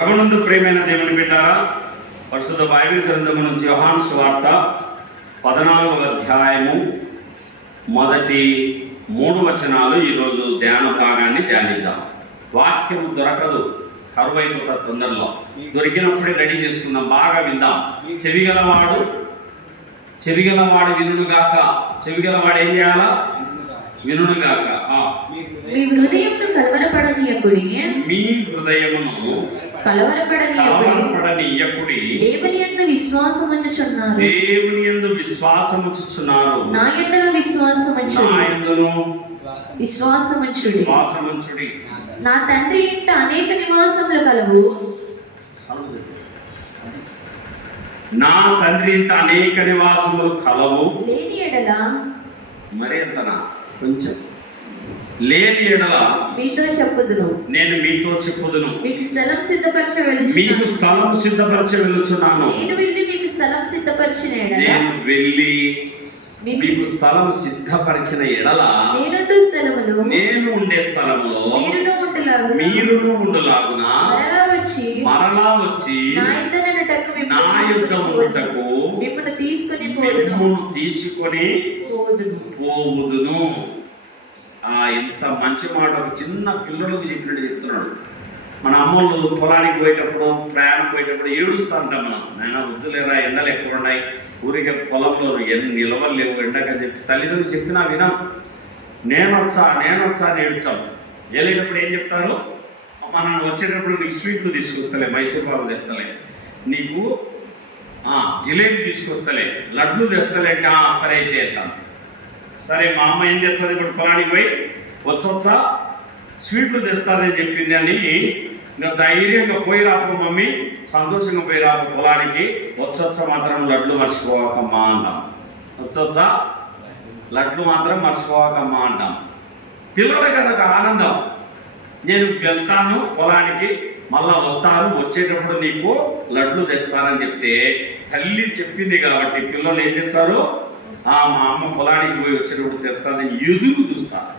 ప్రభునందు ప్రియమైన దేవుని బిడ్డారా, పరిశుద్ధ బైబిల్ గ్రంథము నుంచి యోహాను సువార్త 14వ అధ్యాయము మొదటి 3 వచనాలు ఈరోజు ధ్యాన భాగాన్ని ధ్యానిద్దాం. వాక్యం దొరకదు, కరువైపోత తొందరలో, దొరికినప్పుడే రెడీ చేసుకుందాం. బాగా విందాం. చెవిగలవాడు వినుడుగాక. చెవిగలవాడు ఏం చేయాలా? వినుడుగాక. మీ హృదయమును కలవరపడనీయకుడి. మీ హృదయమును కలవరపడనీయకుడి. దేవుని యందు విశ్వాసముంచుచున్నారు. దేవుని యందు విశ్వాసముంచుచున్నారు. నా యందును విశ్వాసముంచుడి. నా యందును విశ్వాసముంచుడి. నా తండ్రి ఇంట అనేక నివాసములు కలవు. నా తండ్రి ఇంట అనేక నివాసములు కలవు. లేని ఎడల మరి ఎంతనా? కొంచెం లేని ఎడల మీతో చెప్పుదును. నేను మీతో చెప్పుదును. మీకు స్థలం సిద్ధపరచ వెళ్ళుచున్నాను. నేను వెళ్ళి మీకు స్థలం సిద్ధపరిచిన ఎడల నేను వెళ్ళి మీకు స్థలం సిద్ధపరిచిన ఎడల నేను ఉండే స్థలములో మీరును ఉండులాగున మరలా వచ్చి నా యుద్ధ ఉండుటకు మిమ్మును తీసుకొని పోవుదును. ఎంత మంచి మాట! ఒక చిన్న పిల్లలకు చెప్పినట్టు చెప్తున్నాడు. మన అమ్మోళ్ళు పొలానికి పోయేటప్పుడు, ప్రయాణం పోయేటప్పుడు ఏడుస్తూ ఉంటాం మనం. నాయన వద్దులేరా, ఎండలు ఎక్కువ ఉన్నాయి, ఊరికే పొలంలో నిలవలు లేవు ఎండకని చెప్పి తల్లిదండ్రులు చెప్పినా వినాం. నేనొచ్చా అని ఏడ్చాం. వెళ్ళేటప్పుడు ఏం చెప్తారు? మనం వచ్చేటప్పుడు నీకు స్వీట్లు తీసుకొస్తలే, మైసూర్ పాలు తెస్తలే, నీకు జిలేబీ తీసుకొస్తలే, లడ్లు తెస్తలే అంటే సరే అయితే వెళ్తాను. సరే, మా అమ్మ ఏం చేస్తుంది? ఇప్పుడు పొలానికి పోయి వచ్చొచ్చా స్వీట్లు తెస్తానని చెప్పింది అని ధైర్యంగా పోయి రాకు మమ్మీ, సంతోషంగా పోయి రాకు పొలానికి, వచ్చొచ్చా మాత్రం లడ్లు మర్చిపోవాకమ్మా అంటాం. వచ్చొచ్చా లడ్లు మాత్రం మర్చిపోవాకమ్మా అంటాం. పిల్లలకి అదొక ఆనందం. నేను వెళ్తాను పొలానికి, మళ్ళా వస్తాను, వచ్చేటప్పుడు నీకు లడ్లు తెస్తానని చెప్తే తల్లి చెప్పింది కాబట్టి పిల్లలు ఏం చేస్తారు? మా అమ్మ పొలానికి పోయి వచ్చేటప్పుడు తెస్తానని ఎదురు చూస్తారు.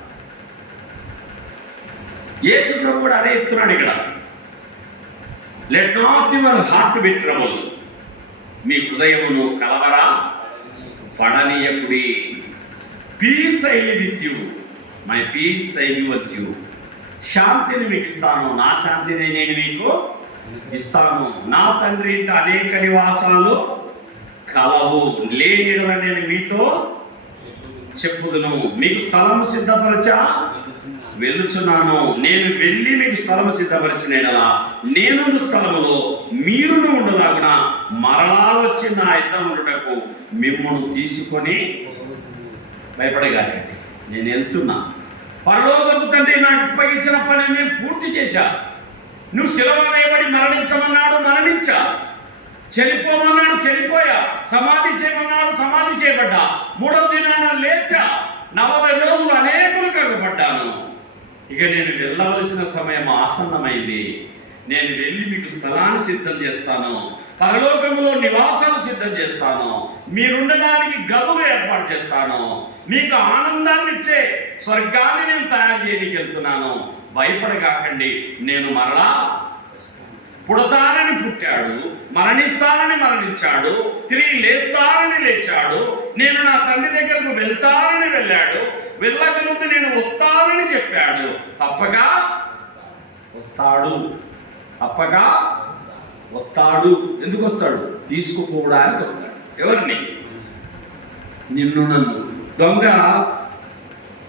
యేసు ప్రభు కూడా అదే చెప్తున్నాడు ఇక్కడ. Let not your heart be trouble. మీ హృదయమును కలవరా పడనీయకుడి. Peace I leave with you, my peace I give with you. శాంతిని మీకు ఇస్తాను, నా శాంతిని నేను మీకు ఇస్తాను. నా తండ్రి ఇంట అనేక నివాసాలు కలవు. లేని నేను మీతో చెప్పుదును. మీకు స్థలము సిద్ధపరచ వెళ్ళుచున్నాను. నేను వెళ్ళి మీకు స్థలము సిద్ధపరిచిన ఎడల నేను స్థలములో మీరును ఉండలాగున మరలా వచ్చి నా యుద్ధం ఉండుటకు మిమ్మల్ని తీసుకొని భయపడగాకండి. నేను వెళ్తున్నా. పరలోకపు తండ్రి నాకు అప్పగించిన పని నేను పూర్తి చేశా. నువ్వు శిలువ వేయబడి మరణించమన్నాడు, మరణించా. చనిపోమన్నాడు, చనిపోయా. సమాధి చేయమన్నాడు, సమాధి చేయబడ్డా. 3వ దినాన లేచా. 40 రోజులు అనేకులు కనపడ్డాను. ఇక నేను వెళ్ళవలసిన సమయం ఆసన్నమైంది. నేను వెళ్ళి మీకు స్థలాన్ని సిద్ధం చేస్తాను, పరలోకములో నివాసాలు సిద్ధం చేస్తాను, మీరుండడానికి గదులు ఏర్పాటు చేస్తాను, మీకు ఆనందాన్ని ఇచ్చే స్వర్గాన్ని నేను తయారు చేయడానికి వెళ్తున్నాను. భయపడగాకండి. నేను మరలా పుడతానని పుట్టాడు, మరణిస్తానని మరణించాడు, తిరిగి లేస్తానని లేచాడు. నేను నా తండ్రి దగ్గరకు వెళ్తానని వెళ్ళాడు. వెళ్ళక ముందు నేను వస్తానని చెప్పాడు. తప్పగా వస్తాడు, తప్పగా వస్తాడు. ఎందుకు వస్తాడు? తీసుకుపోవడానికి వస్తాడు. ఎవరిని? నిన్ను, నన్ను. దొంగ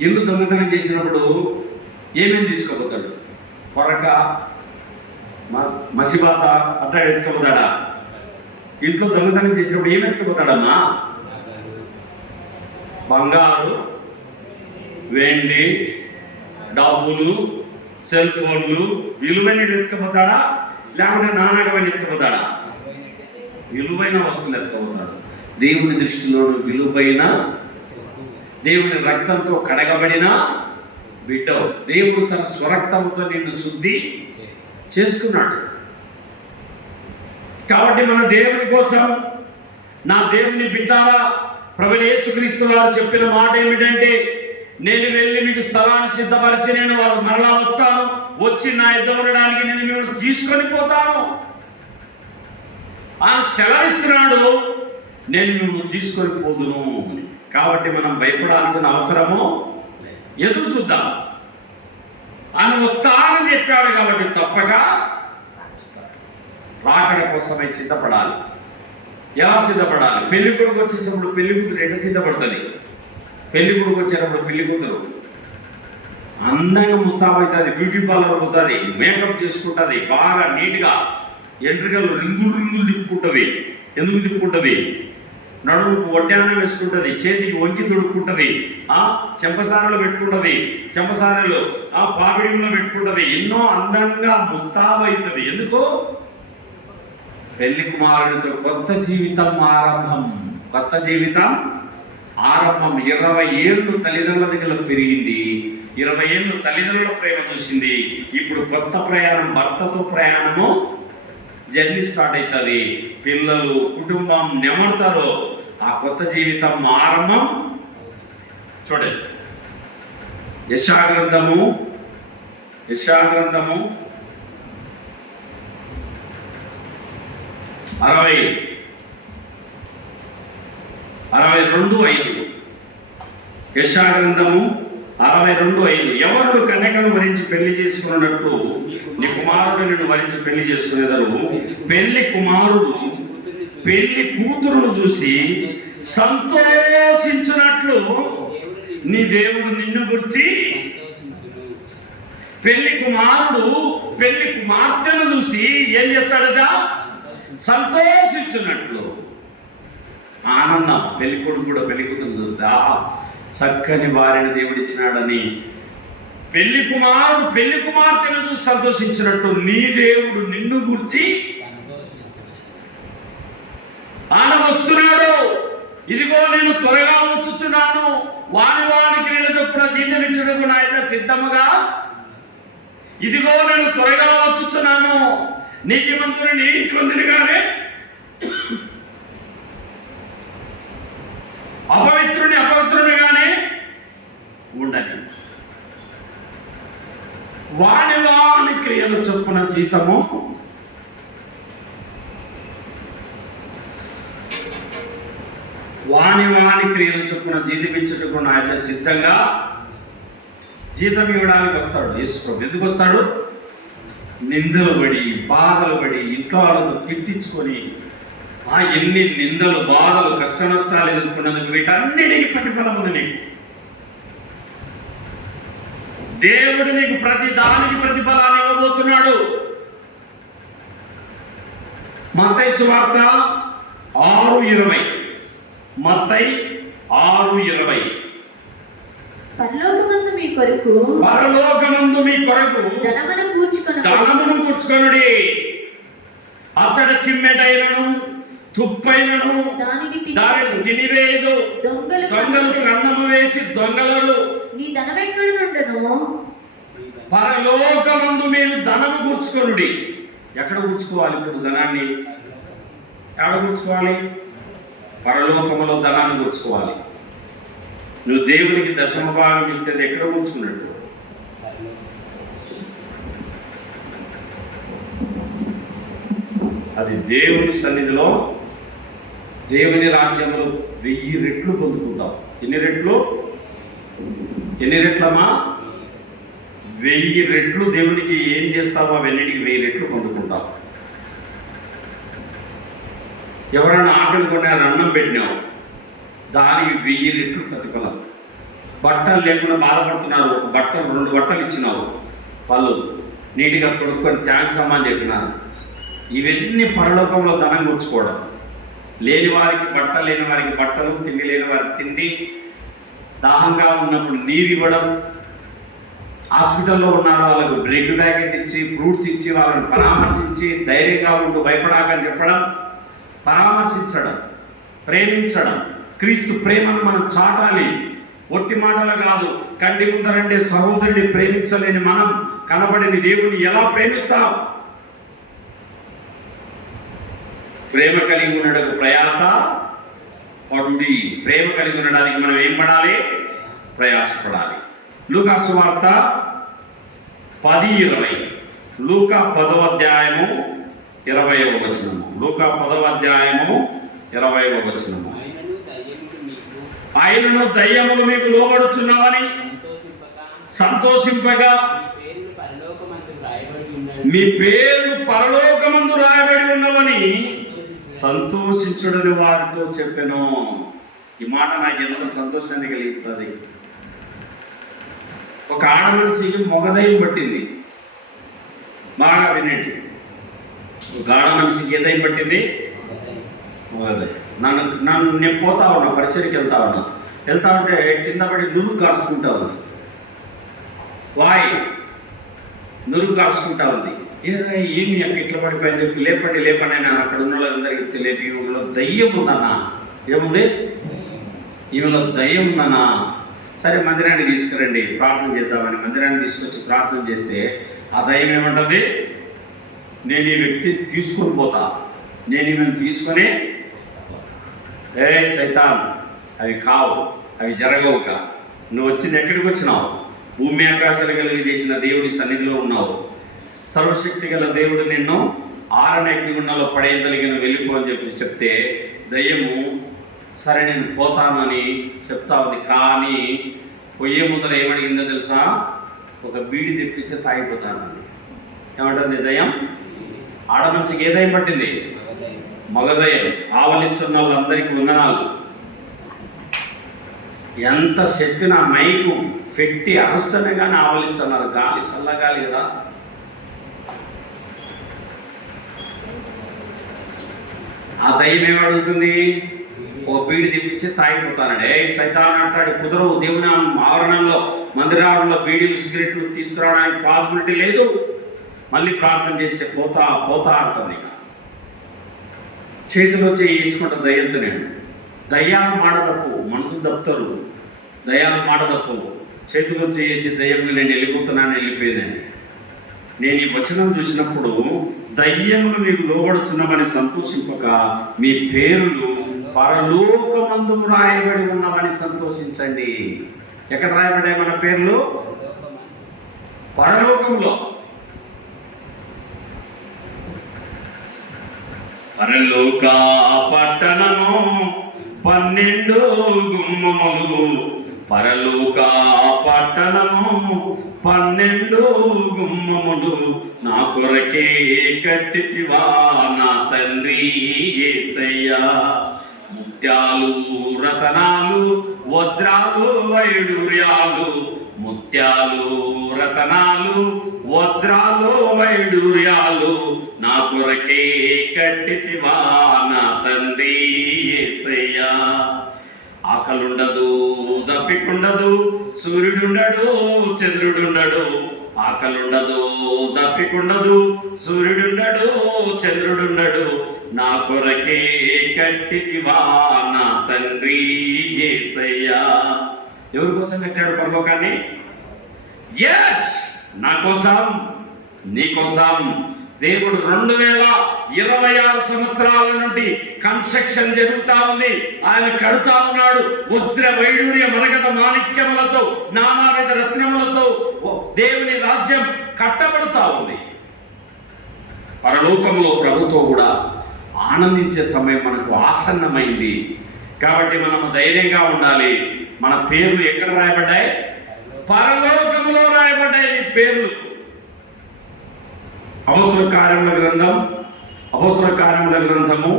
ఇల్లు దొంగతనం చేసినప్పుడు ఏమేమి తీసుకుపోతాడు? కొరక, మసిబాత అట్లా ఎత్తుకుపోతాడా? ఇంట్లో దొంగతనం చేసినప్పుడు ఏమి ఎత్తుకుపోతాడమ్మా? బంగారు, వెండి, డబ్బులు, సెల్ ఫోన్లు, విలువైన ఎత్తుకుపోతాడా? లేకుంటే నానాకమైన ఎత్తుకుపోతాడా? విలువైన వస్తువులు ఎత్తుకుపోతాడు. దేవుని దృష్టిలో విలువైన, దేవుని రక్తంతో కడగబడిన బిడ్డ. దేవుడు తన స్వరక్తంతో నిన్ను శుద్ధి చేసుకున్నాడు. కాబట్టి మన దేవుని కోసం, నా దేవుని బిడ్డారా, ప్రభువు యేసుక్రీస్తు వారు చెప్పిన మాట ఏమిటంటే, నేను వెళ్ళి మీకు స్థలాన్ని సిద్ధపరిచి నేను వాళ్ళు మరలా వస్తాను, వచ్చి నా యుద్ధ ఉండడానికి నేను మిమ్మల్ని తీసుకొని పోతాను అని సెలవిస్తున్నాడు. నేను మిమ్మల్ని తీసుకొని పోదును. కాబట్టి మనం భయపడాల్సిన అవసరము, ఎదురు చూద్దాం. ఆయన వస్తానని చెప్పాడు కాబట్టి తప్పక రాకడ కోసమై సిద్ధపడాలి. ఎలా సిద్ధపడాలి? పెళ్లి కొడుకు వచ్చేసినప్పుడు పెళ్లి కూతురు ఎట సిద్ధపడుతుంది? పెళ్లి కొడుకు వచ్చేటప్పుడు పెళ్లి కూతురు అందంగా ముస్తాబవుతుంది, బ్యూటీ పార్లర్ పోతుంది, మేకప్ చేసుకుంటుంది, బాగా నీట్గా ఎంట్రికలు రింగులు రింగులు తిప్పుకుంటుంది. ఎందుకు తిప్పుకుంటుంది? నడుముకు వడ్డానం వేసుకుంటుంది, చేతికి వంకి తొడుక్కుంటుంది, చెంపసారలు పెట్టుకుంటుంది, చెంపసారలు పాపిడిలో పెట్టుకుంటుంది, ఎన్నో అందంగా ముస్తాబవుతుంది. ఎందుకు? పెళ్లి కుమారుడితో కొత్త జీవితం ఆరంభం. కొత్త జీవితం ఆరంభం. 20 ఏళ్ళు తల్లిదండ్రుల దగ్గర పెరిగింది, 20 ఏళ్ళు తల్లిదండ్రుల ప్రేమ చూసింది. ఇప్పుడు కొత్త ప్రయాణం, భర్తతో ప్రయాణము, జర్నీ స్టార్ట్ అవుతుంది. పిల్లలు, కుటుంబం నెమరుతారు. ఆ కొత్త జీవితం ఆరంభం. చూడండి, యెషయా గ్రంథము 62:5. యెషయా గ్రంథము 62:5. ఎవరు కన్యకను వరించి పెళ్లి చేసుకున్నట్టు నీ కుమారుడు నిన్ను వరించి పెళ్లి చేసుకునేదారు. పెళ్లి కుమారుడు పెళ్లి కూతురును చూసి సంతోషించినట్లు నీ దేవుడు నిన్ను గురించి. పెళ్లి కుమారుడు పెళ్లి కుమార్తెను చూసి ఏం చేస్తాడట? సంతోషించినట్లు. ఆనందం. పెళ్లి కొడుకు కూడా పెళ్లి కూతురు చూస్తే చక్కని వారిని దేవుడిచ్చినాడని. పెళ్లి కుమారుడు పెళ్లి కుమార్తెను చూసి సంతోషించినట్టు నీ దేవుడు నిన్ను గురించి ఆయన వస్తున్నాడు. ఇదిగో నేను త్వరగా వచ్చుచున్నాను, వానికి నేను చొప్పున జీవించుటకు నా యొక్క సిద్ధముగా. ఇదిగో నేను త్వరగా వచ్చుచున్నాను. నీతిమంతునిగానే అపవిత్రునిగానే ఉండని. వాని క్రియలు చొప్పున జీతము. వాని క్రియలు చొప్పున జీవించుటకు నా యొక్క సిద్ధంగా. జీతం ఇవ్వడానికి వస్తాడు యేసు ప్రభు. ఎందుకు వస్తాడు? నిందలు పడి, బాధలు పడి, ఇంట్లో వాళ్ళతో తిట్టించుకొని, ఎన్ని నిందలు, బాధలు, కష్ట నష్టాలు ఎదుర్కొన్నందుకు వీటన్నిటికీ ప్రతిఫలం ఉంది నీకు. దేవుడు నీకు ప్రతి దానికి ప్రతిఫలాన్ని ఇవ్వబోతున్నాడు. మత్తయి సువార్త 6:20. మత్తయి 6:20. పరలోకమందు మీ కొరకు ధనమును కూర్చుకొనుడి. అచ్చట చిమ్మెటైనను తుప్పైనను దానిని తినివేయదు. దొంగలు కన్నము వేసి దొంగలరు. నీ ధనమెక్కడ నుండును? పరలోకమందు మీరు ధనము కూర్చుకొనుడి. ఎక్కడ కూర్చుకోవాలి ఇప్పుడు ధనాన్ని? ఎక్కడ కూర్చుకోవాలి? పరలోకములో ధనాన్ని కూర్చుకోవాలి. నువ్వు దేవునికి దశమ భాగం ఇస్తే ఎక్కడ కూర్చుకున్నట్టు? అది దేవుని సన్నిధిలో, దేవుని రాజ్యంలో 1000 రెట్లు పొందుకుంటావు. ఎన్ని రెట్లమ్మా? 1000 రెట్లు. దేవునికి ఏం చేస్తావో అవన్నిటికి 1000 రెట్లు పొందుకుంటావు. ఎవరైనా ఆకలి కొన్నారు, అన్నం పెట్టినావు, దానికి 1000 రెట్లు ప్రతిఫలం. బట్టలు లేకుండా బాధపడుతున్నారు, ఒక బట్టలు 2 బట్టలు ఇచ్చినావు, వాళ్ళు నీట్గా తొడుక్కొని థ్యాంక్స్ అమ్మా అని చెప్పినారు. ఇవన్నీ పరలోకంలో ధనం కూర్చుకోవడం. లేని వారికి బట్టలు, లేని వారికి బట్టలు, తిండి లేని వారికి తిండి, దాహంగా ఉన్నప్పుడు నీరు ఇవ్వడం, హాస్పిటల్లో ఉన్న వాళ్ళకు బ్రెడ్ ప్యాకెట్ ఇచ్చి, ఫ్రూట్స్ ఇచ్చి, వాళ్ళని పరామర్శించి ధైర్యంగా ఉంటూ భయపడాకని చెప్పడం, పరామర్శించడం, ప్రేమించడం. క్రీస్తు ప్రేమను మనం చాటాలి. ఒట్టి మాటలు కాదు. కంటి ముందరంటే సహోదరుని ప్రేమించలేని మనం కనబడిన దేవుని ఎలా ప్రేమిస్తాం? ప్రేమ కలిగి ఉండడానికి ప్రయాస పడుడి. ప్రేమ కలిగి ఉండడానికి మనం ఏం పడాలి? ప్రయాసపడాలి. లూకా సువార్త 10:20. లూకా 10వ అధ్యాయము 20వ వచనము. లూకా 10వ అధ్యాయము 20వ వచనము. ఆయనను దయ్యములు మీకు లోబడుచున్నావని సంతోషింపగా మీ పేర్లు పరలోకమందు రాయబడి ఉన్నవని సంతోషించుడని వారితో చెప్పాను. ఈ మాట నాకు ఎంత సంతోషాన్ని కలిగిస్తుంది. ఒక ఆడ మనిషికి మొగదయం పట్టింది. బాగా వినండి. ఒక ఆడ మనిషికి ఏదైం పట్టింది? మొగదయం. నేను పోతా ఉన్నా, పరిచయకి వెళ్తా ఉంటే కింద పడి నురుగు కాల్చుకుంటా ఉంది. నురుగు కాల్చుకుంటా ఉంది. ఏమి అక్కడ ఇట్లా పడిపోయింది, లేపండి అని అక్కడ ఉన్న వాళ్ళందరికీ లేపి ఈమెలో దయ్యం ఉందన్నా. ఏముంది? ఈమెలో దయ్యం ఉందన్నా. సరే మందిరాన్ని తీసుకురండి, ప్రార్థన చేద్దామని మందిరాన్ని తీసుకొచ్చి ప్రార్థన చేస్తే ఆ దయ్యం ఏమంటుంది? నేను ఈ వ్యక్తిని తీసుకొని పోతా, నేను ఈమెను తీసుకొని సైతాన్, అవి కావు, అవి జరగవుక. నువ్వు వచ్చింది ఎక్కడికి వచ్చినావు? భూమి ఆకాశాలు కలిగి చేసిన దేవుడి సన్నిధిలో ఉన్నావు. సర్వశక్తి గల దేవుడు నిన్ను ఆరణ అగ్నిగుండంలో పడేయగలిగిన వెళ్ళిపో అని చెప్తే దయ్యము సరే నేను పోతాను అని చెప్తా ఉంది. కానీ పొయ్యే ముందర ఏమడిగిందో తెలుసా? ఒక బీడి తెప్పించి తాగిపోతాను. ఏమంటుంది దయ్యం? ఆడ మనిషికి ఏ దయ్యం పట్టింది? మగదయ్యం. ఆవలించున్న వాళ్ళందరికీ వందనాలు. ఎంత చెప్పినా మైకు పెట్టి అరుస్తనే కానీ ఆవలించన్నారు. గాలి చల్లగాలి కదా. ఆ దయ్యం ఏమడుగుతుంది? ఓ బీడి తెప్పించి తాగిపోతానండి. సైతాన్ అంటాడు, కుదరవు. దేవుని ఆవరణంలో మందిరావరణంలో బీడీలు సిగరెట్లు తీసుకురావడానికి పాసిబిలిటీ లేదు. మళ్ళీ ప్రార్థన చేసి పోతా అంటుంది. చేతిలో చేయించుకుంటా దయ్యంతో. నేను దయ్యాలు మాట తప్పు, మనుషులు తప్పుతారు. దయ్యాలు మాట తప్పు. చేతిలో చేసి దయ్యంగా నేను వెళ్ళిపోయిందని. నేను ఈ వచనం చూసినప్పుడు దయ్యములు మీకు లోబడుచున్నామని సంతోషింపక మీ పేర్లు పరలోకమందు రాయబడి ఉన్నవని సంతోషించండి. ఎక్కడ రాయబడ్డాయి మన పేర్లు? పరలోకంలో. పరలోక పట్టణము 12 గుమ్మములు. పరలోక పట్టణము 12 గుమ్మములు. నా కొరకే కట్టితివా నా తండ్రి యేసయ్యా. ముత్యాలు రతనాలు వజ్రాలు వైడూర్యాలు. ముత్యాలు రతనాలు వజ్రాలు వైడూర్యాలు. నా కొరకే కట్టితివా నా తండ్రి యేసయ్యా. ఆకలుండదు, దప్పికుండదు, సూర్యుడుండడు, చంద్రుడుండడు. ఆకలుండదు, దప్పికుండదు, సూర్యుడుండడు, చంద్రుడుండడు. నా కొరకే కట్టితివా నా తండ్రి యేసయ్యా. ఎవరి కోసం కట్టాడు పరలోకాన్ని? yes, నా కోసం, నీ కోసం. దేవుడు 2026 సంవత్సరాల నుండి కన్స్ట్రక్షన్ జరుగుతా ఉంది. ఆయన కడుతా ఉన్నాడు. వజ్ర వైడూర్య మనగత మాణిక్యములతో, నానావిధ రత్నములతో దేవుని రాజ్యం కట్టబడుతా ఉంది. పరలోకంలో ప్రభుతో కూడా ఆనందించే సమయం మనకు ఆసన్నమైంది. కాబట్టి మనము ధైర్యంగా ఉండాలి. మన పేర్లు ఎక్కడ రాయబడ్డాయి? పరలోకములో రాయబడ్డాయి నీ పేర్లు. అపోస్తలుల కార్యముల గ్రంథము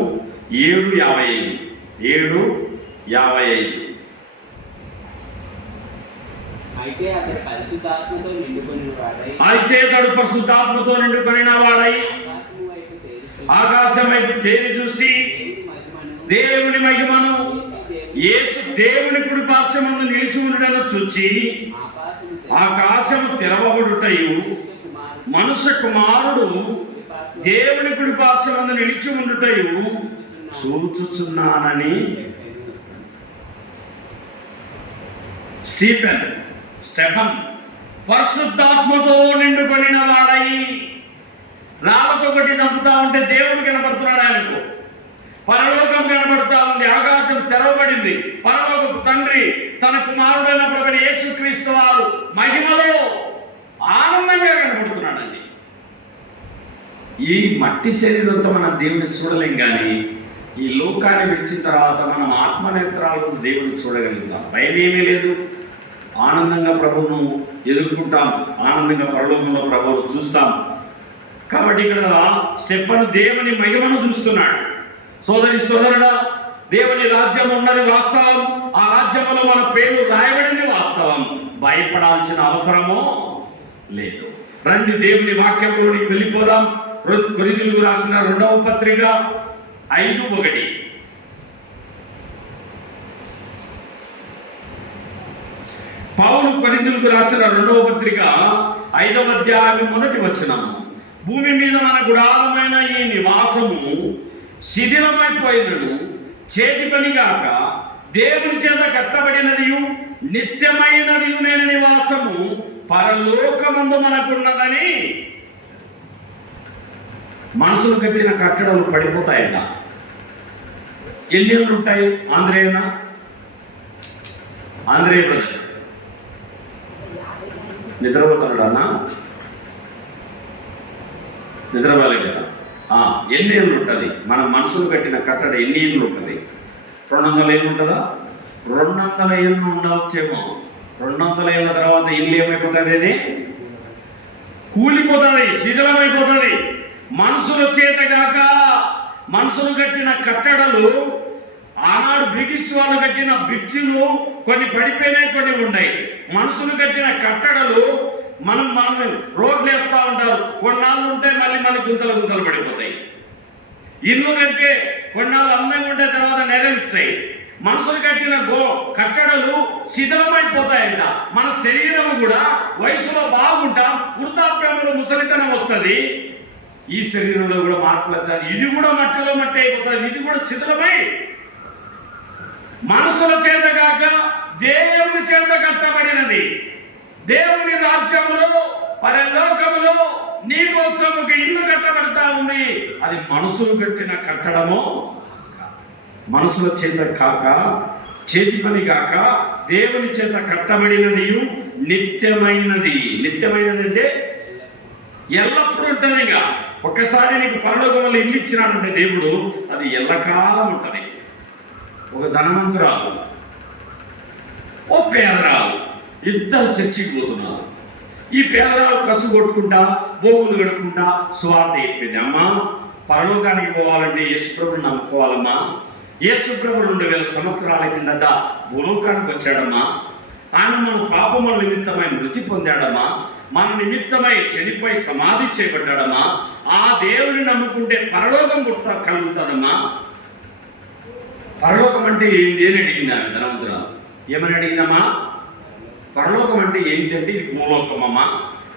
7:55. అయితే అతడు పరిశుద్ధాత్మతో నిండుకొనిన వాడై ఆకాశం వైపు తేరి చూసి దేవుని మహిమను, యేసు దేవుని కుడి పార్శ్వమందు నిలిచి ఉండటను చూచి ఆకాశము తెరవబడుటయు మనుష్య కుమారుడు దేవుని కుడి పార్శ్వమందు నిలిచి ఉండుటయు చూచుచున్నానని స్టెఫన్ పరిశుద్ధాత్మతో నిండుకొనిన వాడై. రాళ్ళతో కొట్టి చంపుతా ఉంటే దేవుడు కనబడుతున్నాడు ఆయనకు. పరలోకం కనబడుతా ఉంది, ఆకాశం తెరవబడింది. పరలోకపు తండ్రి తన కుమారుడైన ప్రభువైన యేసుక్రీస్తు వారు మహిమలో ఆనందంగా కనబడుతున్నాడండి. ఈ మట్టి శరీరంతో మనం దేవుని చూడలేం, కానీ ఈ లోకాన్ని విడిచిన తర్వాత మనం ఆత్మనేత్రాలను దేవుని చూడగలుగుతాం. భయం ఏమీ లేదు. ఆనందంగా ప్రభువును ఎదుర్కొంటాం, ఆనందంగా పరలోకంలో ప్రభువును చూస్తాం. కాబట్టి ఇక్కడ స్టెఫను దేవుని మహిమను చూస్తున్నాడు. సోదరి సోదరుడా, దేవుని రాజ్యం ఉన్నది వాస్తవం, ఆ రాజ్యంలో మన పేరు రాయబడింది వాస్తవం. భయపడాల్సిన అవసరమో లేదు. రండి దేవుని వాక్యంలోనికి వెళ్ళిపోదాం. కొరింథీయులకు రాసిన 2వ పత్రిక 5:1. పౌలు కొరింథీయులకు రాసిన 2వ పత్రిక 5వ అధ్యాయం 1వ వచనము. భూమి మీద మన గుడారమైన ఈ నివాసము శిథిలమైపోయినను చేతి పని గాక దేవుని చేత కట్టబడినదియు నిత్యమైనదియు నేను నివాసము పరలోకమందు మనకున్నదని. మనసులు కట్టిన కట్టడాలు పడిపోతాయట. ఎన్ని ఉంటాయి? ఆంధ్రేయ బ్రదర్ నిద్రపోతాడా? నిద్రపోలే కదా. ఎన్ని ఏళ్ళు ఉంటుంది? మన మనసులు కట్టిన కట్టడ ఎన్ని ఏళ్ళు ఉంటుంది? 200 ఏళ్ళు ఉంటుందా? 200 ఏళ్ళు ఉండవచ్చేమో. 200 ఏళ్ళ తర్వాత ఇల్లు ఏమైపోతుంది? అది కూలిపోతుంది, శిథిలమైపోతుంది. మనుషుల చేత కాక మనుషులు కట్టిన కట్టడలు, ఆనాడు బ్రిటిష్ వాళ్ళు కట్టిన బ్రిడ్జిలు కొన్ని పడిపోయినాయి, కొన్ని ఉన్నాయి. మనుషులు కట్టిన కట్టడలు మనం రోడ్లు వేస్తూ ఉంటారు, కొన్నాళ్ళు ఉంటే మళ్ళీ గుంతలు పడిపోతాయి. ఇల్లు కట్టే కొన్నాళ్ళు అందంగా ఉంటే తర్వాత నెరలిచ్చాయి. మనుషులు కట్టిన కట్టడలు శిథిలమైపోతాయంట. మన శరీరం కూడా వయసులో బాగుంటాం, వృద్ధాప్యంలో ముసలితనం వస్తుంది. ఈ శరీరంలో కూడా మార్పులు వస్తాయి. ఇది కూడా మట్టిలో మట్టి అయిపోతుంది, ఇది కూడా శిథిలమై మనుషుల చేత కాక దేవుని చేత కట్టబడినది. దేవుని రాజ్యంలో పరలోకములో నీ కోసం ఒక ఇల్లు కట్టబడతా ఉంది. అది మనుషులు కట్టిన కట్టడమో, మనుషుల చేత కాక చేతి పని కాక దేవుని చేత కట్టబడినది నిత్యమైనది. నిత్యమైనది అంటే ఎల్లప్పుడూ ఉంటుంది. ఇక ఒక్కసారి నీకు పరలోకంలో ఇల్లు ఇచ్చినాడంటే దేవుడు, అది ఎల్లకాలం ఉంటుంది. ఒక ధనవంతురాలు, ఓ పేదరాలు, ఇద్దరు చర్చికి పోతున్నారు. ఈ పేదరాలు కసు కొట్టుకుంటా, బోగులు కడుక్కుంటా సువార్త చెప్పింది. అమ్మా, పరలోకానికి పోవాలంటే యేసుప్రభుని నమ్ముకోవాలమ్మా. యేసుప్రభు 2000 సంవత్సరాల కిందట భూలోకానికి వచ్చాడమ్మా. ఆయన మన పాపముల నిమిత్తమై మృతి పొందాడమ్మా. మన నిమిత్తమై చనిపోయి సమాధి చేయబడ్డాడమ్మా. ఆ దేవుని నమ్ముకుంటే పరలోకం కలుగుతుందమ్మా. పరలోకం అంటే ఏంటి అని అడిగింది ఆమె ధనవంతురాలు. ఏమని అడిగిందమ్మా? పరలోకం అంటే ఏంటంటే ఇది భూలోకమమ్మా.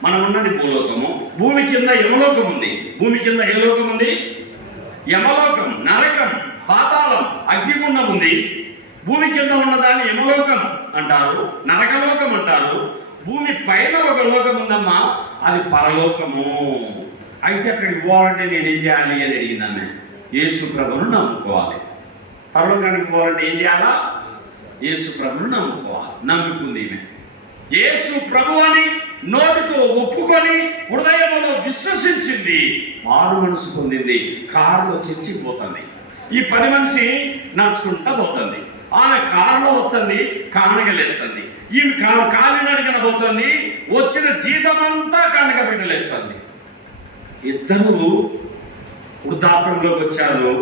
మనం ఉన్నది భూలోకము. భూమి కింద యమలోకం ఉంది. భూమి కింద ఏ లోకం ఉంది? యమలోకం, నరకం, పాతాళం, అగ్నిగుండం ఉంది. భూమి కింద ఉన్నదాన్ని యమలోకం అంటారు, నరకలోకం అంటారు. భూమి పైన ఒక లోకం ఉందమ్మా, అది పరలోకము. అయితే అక్కడికి పోవాలంటే నేనేం చేయాలి అని అడిగిందామె. యేసు ప్రభువును నమ్ముకోవాలి. పరలోకానికి పోవాలంటే ఏం చేయాలా? యేసు ప్రభువును నమ్ముకోవాలి. నమ్ముకుంది ఈమె. యేసు ప్రభు అని నోటితో ఒప్పుకొని హృదయంలో విశ్వసించింది, మారు మనసు పొందింది. కారులో చచ్చిపోతుంది. ఈ పని మనిషి నడుచుకుంటా పోతుంది. ఆమె కారులో వచ్చింది, కానగలేచింది. ఈమె కాలినడిగిన పోతుంది, వచ్చిన జీతమంతా కానగ పెట్టలేచింది. ఇద్దరు వృద్ధాప్యంలోకి వచ్చారు.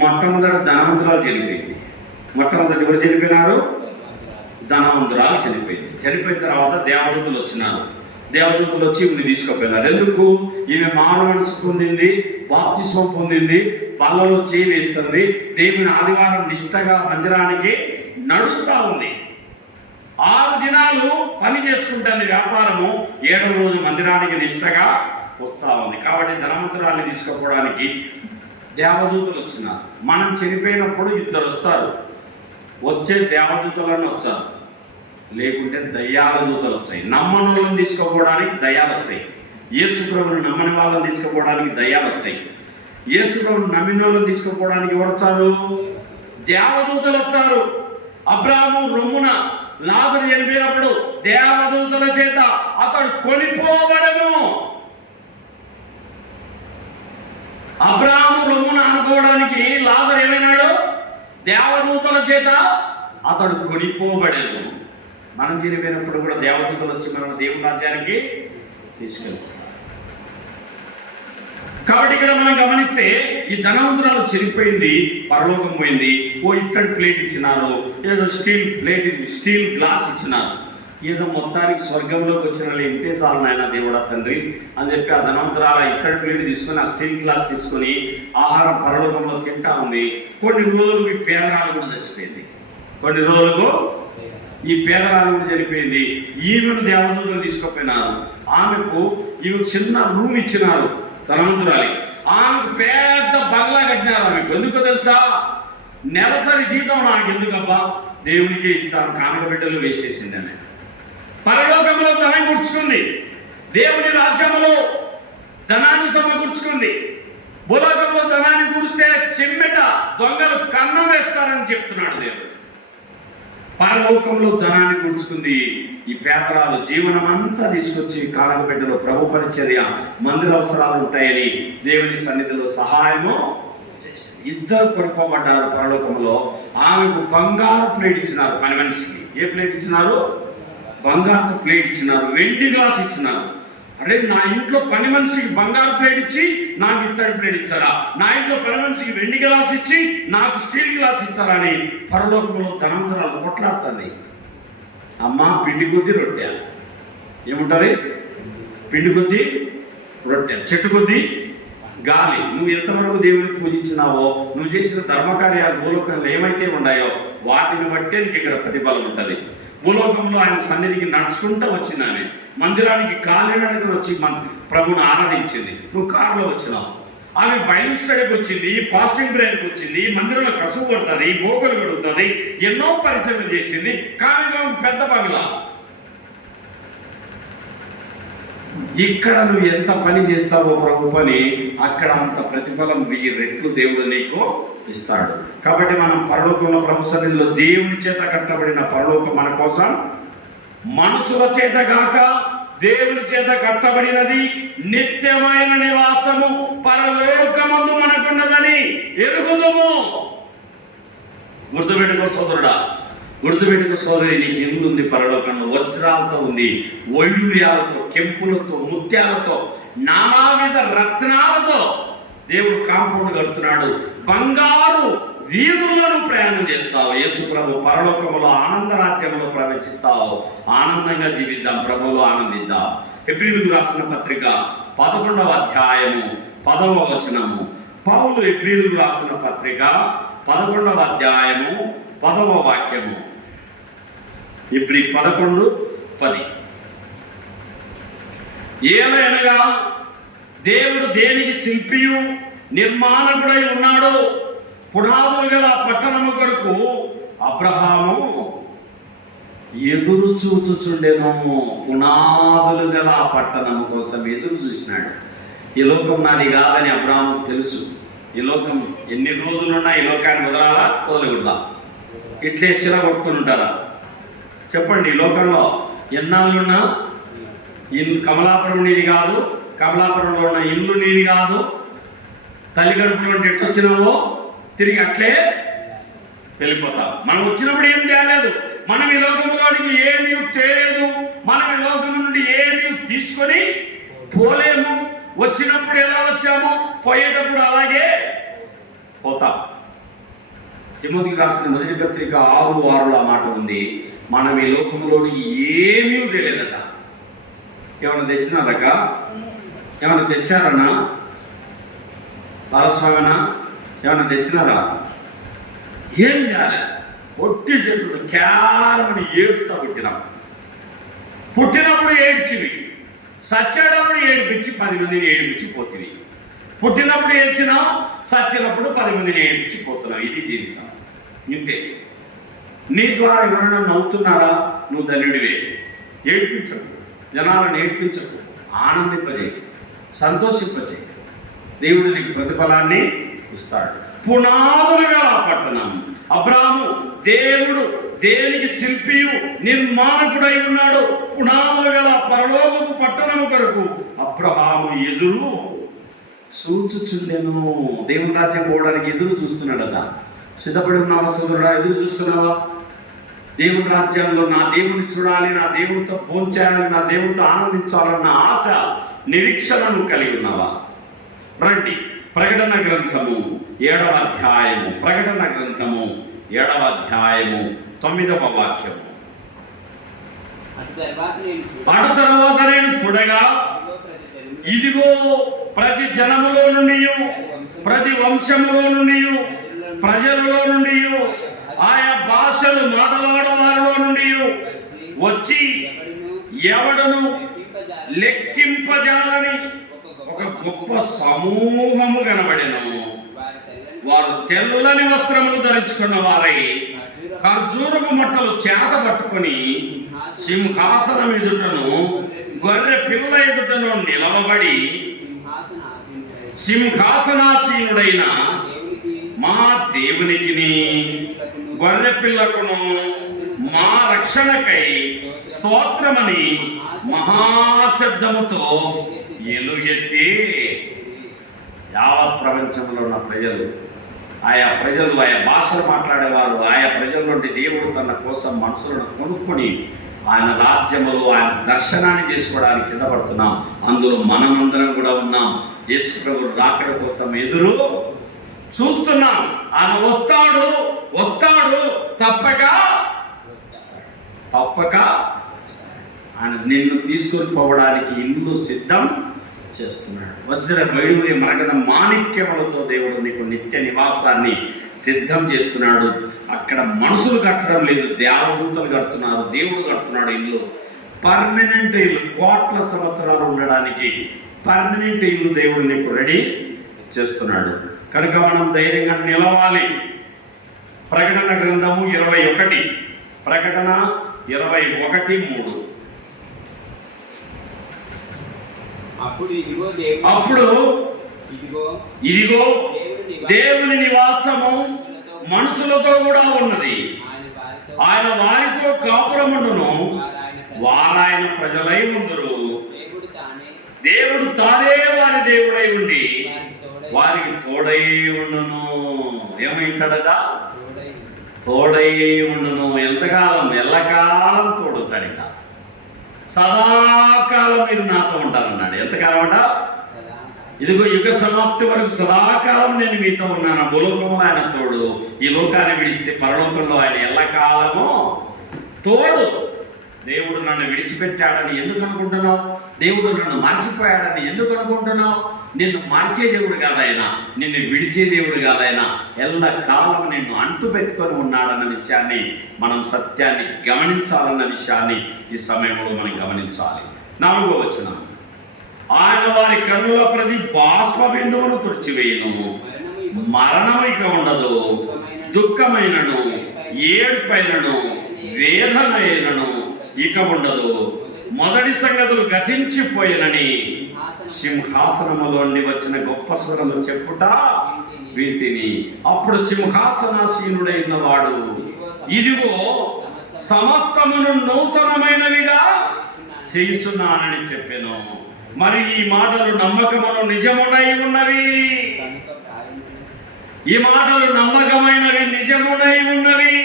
మొట్టమొదటి ధనవంతురాలు చనిపోయింది. మొట్టమొదటి ఎవరు చనిపోయినారు? ధనవంతురాలు చనిపోయింది. చనిపోయిన తర్వాత దేవదూతలు వచ్చినారు. దేవదూతలు వచ్చి ఈమెను తీసుకుపోయినారు. ఎందుకు? ఈమె మారు మనసు పొందింది, బాప్తిస్మం పొందింది, పళ్ళలో చేయి వేస్తుంది, దేవుని ఆదివారం నిష్టగా మందిరానికి నడుస్తూ ఉంది. 6 దినాలు పని చేసుకుంటుంది వ్యాపారము, 7వ రోజు మందిరానికి నిష్టగా వస్తూ ఉంది. కాబట్టి ధనవంతురాన్ని తీసుకుపోవడానికి దేవదూతలు వచ్చినారు. మనం చనిపోయినప్పుడు ఇద్దరు వస్తారు. వచ్చే దేవదూతలను వచ్చారు, లేకుంటే దయ్యాల దూతలు వచ్చాయి. నమ్మనులను తీసుకుపోవడానికి దయ్యాలు వచ్చాయి. యేసు ప్రభువుని నమ్మని వాళ్ళని తీసుకుపోవడానికి దయ్యాలు వచ్చాయి. యేసు ప్రభువుని నమ్మిన వాళ్ళని తీసుకుపోవడానికి ఎవరు వచ్చారు? దేవదూతలు వచ్చారు. అబ్రాహాము రొమ్మున లాజరు చనిపోయినప్పుడు దేవదూతల చేత అతడు కొనిపోబడను. అబ్రాహాము రొమ్మున అనుకోవడానికి లాజరు ఏమైనాడు? దేవదూతల చేత అతడు కొనిపోబడను. మనం చనిపోయినప్పుడు కూడా దేవదూతలు వచ్చి మనం దేవుని రాజ్యానికి తీసుకెళ్తారు. కాబట్టి ఇక్కడ మనం గమనిస్తే ఈ ధనవంతురాలు చనిపోయింది, పరలోకం పోయింది. ఇత్తడి ప్లేట్ ఇచ్చినారు, ఏదో స్టీల్ గ్లాస్ ఇచ్చినారు. ఏదో మొత్తానికి స్వర్గంలోకి వచ్చిన ఇంతే చాలు నాయన దేవుడా తండ్రి అని చెప్పి ఆ ధనవంతురాల ఇత్తడి ప్లేట్ తీసుకొని ఆ స్టీల్ గ్లాస్ తీసుకొని ఆహారం పరలోకంలో తింటా ఉంది. కొన్ని రోజులు ఈ పేదరాలు కూడా చచ్చిపోయింది. కొన్ని రోజులకు ఈ పేదరాలు కూడా చనిపోయింది. ఈమెను దేవదూతలు తీసుకుపోయినారు. ఆమెకు ఈమె చిన్న రూమ్ ఇచ్చినారు ధనవంతురాలి. ఆమెకు పెద్ద బంగ్లా కట్టినారు. ఆమెకు ఎందుకో తెలుసా? నెలసరి జీతం నాకు ఎందుకబ్బా, దేవునికే ఇస్తాను కానకబిడ్డలు వేసేసింది అని. పరలోకంలో ధనం కూర్చుకుంది, దేవుని రాజ్యంలో ధనాన్ని సమకూర్చుకుంది. భూలోకంలో ధనాన్ని కూర్స్తే చెమ్మెట దొంగలు కన్నం వేస్తారని చెప్తున్నాడు దేవుడు. పరలోకంలో ధనాన్ని కూర్చుకుంది. ఈ పేదరాలు జీవనం అంతా తీసుకొచ్చి కానకబిడ్డలో ప్రభు పరిచర్య, మందిర అవసరాలు ఉంటాయని దేవుని సన్నిధిలో సహాయము చేసింది. ఇద్దరు కొనుక్కోబడ్డారు పరలోకంలో. ఆమెకు బంగారు ప్లేట్ ఇచ్చినారు పని మనిషికి. ఏ ప్లేట్ ఇచ్చినారు? బంగారు ప్లేట్ ఇచ్చినారు, వెండి గ్లాస్ ఇచ్చినారు. అరే, నా ఇంట్లో పని మనిషికి బంగారు ప్లేట్ ఇచ్చి నాకు ఇత్తడి ప్లేట్ ఇచ్చారా? నా ఇంట్లో పని మనిషికి వెండి గ్లాస్ ఇచ్చి నాకు స్టీల్ గ్లాస్ ఇచ్చారా అని పరలోకంలో ధనవంతురాలు కొట్లాడుతుంది. అమ్మ, పిండి కొద్ది రొట్టె ఏముంటుంది? పిండి కొద్ది రొట్టె, చెట్టు కొద్ది గాలి. నువ్వు ఎంతవరకు దేవుని పూజించినావో, నువ్వు చేసిన ధర్మకార్యాలు భూలోకంలో ఏమైతే ఉన్నాయో వాటిని బట్టే నీకు ఇక్కడ ప్రతిఫలం ఉంటుంది. భూలోకంలో ఆయన సన్నిధికి నడుచుకుంటూ వచ్చింది ఆమె. మందిరానికి కాలినడకన వచ్చి ప్రభుని ఆరాధించింది. నువ్వు కారులో వచ్చినావు. ఆమె బైబిల్ స్టడీకి వచ్చింది, ఫాస్టింగ్ ప్రేయర్కి వచ్చింది, మందిరంలో కసువు కొడుతుంది, బోకలు కడుగుతుంది, ఎన్నో పరిచయం చేసింది. కానీ పెద్ద బంగ్లా. ఇక్కడ నువ్వు ఎంత పని చేస్తావో ప్రభు పని, అక్కడ అంత ప్రతిఫలం 1000 రెట్లు దేవుడు నీకు ఇస్తాడు. కాబట్టి మనం పరలోకంలో ప్రభు సన్నిధిలో దేవుని చేత కట్టబడిన పరలోకం మన కోసం మనుషుల చేత గాక దేవుని చేత కట్టబడినది నిత్యమైన నివాసము పరలోకమందు మనకున్నదని ఎరుగుదుము. గుర్తుపెట్టుకో సోదరుడా, గుర్తుపెట్టుకో సోదరి, నీకు ఇల్లు ఉంది పరలోకంలో. వజ్రాలతో ఉంది, వైడూర్యాలతో, కెంపులతో, ముత్యాలతో, నానావిధ రత్నాలతో దేవుడు కాంపౌండ్ కడుతున్నాడు. బంగారు వీధులను ప్రయాణం చేస్తావు. యేసు ప్రభు పరలోకంలో ఆనంద రాజ్యంలో ప్రవేశిస్తావు. ఆనందంగా జీవిద్దాం, ప్రభువులో ఆనందిద్దాం. హెబ్రీయులకు రాసిన పత్రిక 11వ అధ్యాయము 10వ వచనము. పౌలు హెబ్రీయులకు రాసిన పత్రిక 11వ అధ్యాయము 10వ వాక్యము. హెబ్రీ 11:10. ఏలయనగా దేవుడు దేనికి శిల్పియు నిర్మాణకుడై ఉన్నాడు. పునాదులు గల పట్టణము కొరకు అబ్రహాము ఎదురు చూచుచుండెను. పునాదులు గల పట్టణము కోసం ఎదురు చూసినాడు. ఈ లోకం నాది కాదని అబ్రహాముకు తెలుసు. ఈ లోకం ఎన్ని రోజులున్నా ఈ లోకాన్ని వదలాలా, వదలకూడదా? ఇట్లే చిర కొట్టుకుని ఉంటారా? చెప్పండి. ఈ లోకంలో ఎన్నాళ్ళున్నా ఇల్లు కమలాపురం నీది కాదు, కమలాపురంలో ఉన్న ఇల్లు నీది కాదు. తల్లి కడుపులో ఎట్టు వచ్చినావో తిరిగి అట్లే వెళ్ళిపోతాం. మనం వచ్చినప్పుడు ఏం తేలేదు. మనం ఈ లోకంలోనికి ఏమీ తేలేదు. మనం ఈ లోకం నుండి ఏమీ తీసుకొని పోలేము. వచ్చినప్పుడు ఎలా వచ్చామో పోయేటప్పుడు అలాగే పోతాం. తిమోతికి రాసిన మొదటి పత్రిక 6:6 మాట ఉంది. మనం ఈ లోకంలోని ఏమీ తెలియదట. ఏమైనా తెచ్చినారక? ఏమైనా తెచ్చారన్నా? బాలస్వామినా ఏమైనా తెచ్చినారా? ఏం చేయాలి? ఒట్టి చెట్లు కేవలం ఏడుస్తా పుట్టినాం. పుట్టినప్పుడు ఏడ్చివి, సచ్చేటప్పుడు ఏడిపించి 10 మందిని ఏడిపించి పోతుంది. పుట్టినప్పుడు ఏడ్చినాం, సచ్చినప్పుడు 10 మందిని ఏడిపించి పోతున్నాం. ఇది జీవితం. ఇంతే. నీ ద్వారా ఎవరైనా నవ్వుతున్నారా? నువ్వు ధన్యుడివే. ఏడ్పించకు, జనాలను ఏడ్పించకు, ఆనందింపజేయి, సంతోషింపజేయి. దేవుడు నీకు ప్రతిఫలాన్ని ఇస్తాడు. పునాదులు గల పట్టణం. అబ్రాహాము దేవుడు దేనికి శిల్పియు నిర్మాణకుడై ఉన్నాడు. పునాదులు గల పరలోకపు పట్టణము కొరకు అబ్రహాము ఎదురు చూచుచుండెను. దేవుని రాజ్యం పోవడానికి ఎదురు చూస్తున్నాడట. సిద్ధపడి ఉన్నావా సోదరుడా? ఎదురు చూస్తున్నావా? దేవుని రాజ్యంలో నా దేవుని చూడాలి, నా దేవునితో భోంచేయాలి, నా దేవునితో ఆనందించాలన్న ఆశ, నిరీక్షణను కలిగి ఉన్నావా? రండి, ప్రకటన గ్రంథము 7వ అధ్యాయము, ప్రకటన గ్రంథము 7వ అధ్యాయము 9వ వాక్యము. అటు తర్వాత నేను చూడగా ఇదిగో ప్రతి జనములో నుండి, ప్రతి వంశములో నుండి, ప్రజలలో నుండి, ఆయా భాషలు మాట్లాడే వారిలో నుండి వచ్చి ఎవడను లెక్కింపజాలని ఒక గొప్ప సమూహము కనబడెను. వారు తెల్లని వస్త్రములు ధరించుకున్న వారై ఖర్జూరపు మట్టలు చేత పట్టుకొని సింహాసనం ఎదుటను గొర్రె పిల్ల ఎదుటను నిలవబడి, సింహాసనాసీనుడైన మా దేవునికిని గొర్రె పిల్లకును మా రక్షణకై స్తోత్రమని మహాశబ్దముతో ఎలుగెత్తి, యావత్ ప్రపంచంలో ఉన్న ప్రజలు, ఆయా ప్రజలు, ఆయా భాషలు మాట్లాడేవారు, ఆయా ప్రజల నుండి దేవుడు తన కోసం మనుషులను కొనుక్కొని ఆయన రాజ్యములో ఆయన దర్శనాన్ని చేసుకోవడానికి సిద్ధపడుతున్నాం. అందులో మనమందరం కూడా ఉన్నాం. యేసు ప్రభువు రాకడ కోసం ఎదురు చూస్తున్నాం. ఆయన వస్తాడు, తప్పక ఆయన నిన్ను తీసుకొని పోవడానికి ఇల్లు సిద్ధం చేస్తున్నాడు. వజ్ర వైడూర్య మరకత మాణిక్యములతో దేవుడు నీకు నిత్య నివాసాన్ని సిద్ధం చేస్తున్నాడు. అక్కడ మనుషులు కట్టడం లేదు, దేవదూతలు కడుతున్నారు, దేవుడు కడుతున్నాడు ఇల్లు. పర్మనెంట్ ఇల్లు, కోట్ల సంవత్సరాలు ఉండడానికి పర్మనెంట్ ఇల్లు దేవుడు నీకు రెడీ చేస్తున్నాడు. కనుక మనం ధైర్యంగా నిలవాలి. ప్రకటన గ్రంథము 21, ప్రకటన 21:3. అప్పుడు ఇదిగో దేవుని నివాసము మనుషులతో కూడా ఉన్నది. ఆయన వారితో కాపురముండును, వారాయన ప్రజలై ఉందురు. దేవుడు తానే వారి దేవుడై ఉండి వారికి తోడై ఉండును. ఏమైంటాడదా? తోడై ఉండును. ఎంతకాలం? ఎల్లకాలం తోడుతాడిట. సదాకాలం మీరు నాతో ఉంటారన్నాడు. ఎంతకాలం అంట? ఇదిగో యుగ సమాప్తి వరకు సదాకాలం నేను మీతో ఉన్నాను. భూలోకంలో ఆయన తోడు, ఈ లోకాన్ని విడిస్తే పరలోకంలో ఆయన ఎల్లకాలము తోడు. దేవుడు నన్ను విడిచిపెట్టాడని ఎందుకు అనుకుంటున్నావు? దేవుడు నన్ను మర్చిపోయాడని ఎందుకు అనుకుంటున్నావు? నిన్ను మార్చే దేవుడు కాదైనా, నిన్ను విడిచే దేవుడు కాదైనా, ఎల్లకాలం నిన్ను అంటు పెట్టుకొని ఉన్నాడన్న విషయాన్ని, మనం సత్యాన్ని గమనించాలన్న విషయాన్ని ఈ సమయంలో మనం గమనించాలి. 4వ వచనం, ఆయన వారి కన్నుల ప్రతి బాష్ప బిందువును తుడిచివేయును, మరణము ఇక ఉండదు, దుఃఖమైనను, ఏడుపైనను, వేదనైనను ఇక ఉండదు. మొదటి సంగతులు గతించిపోయినని సింహాసనములోని వచ్చిన గొప్ప స్వరము చెప్పుట వీటిని. అప్పుడు సింహాసనాసీనుడైన వాడు, ఇదిగో సమస్తమును నూతనమైనవిగా చేయుచున్నానని చెప్పెను. మరి ఈ మాటలు నమ్మకమును నిజమునై ఉన్నవి. ఈ మాటలు నమ్మకమైనవి, నిజమునై ఉన్నవి.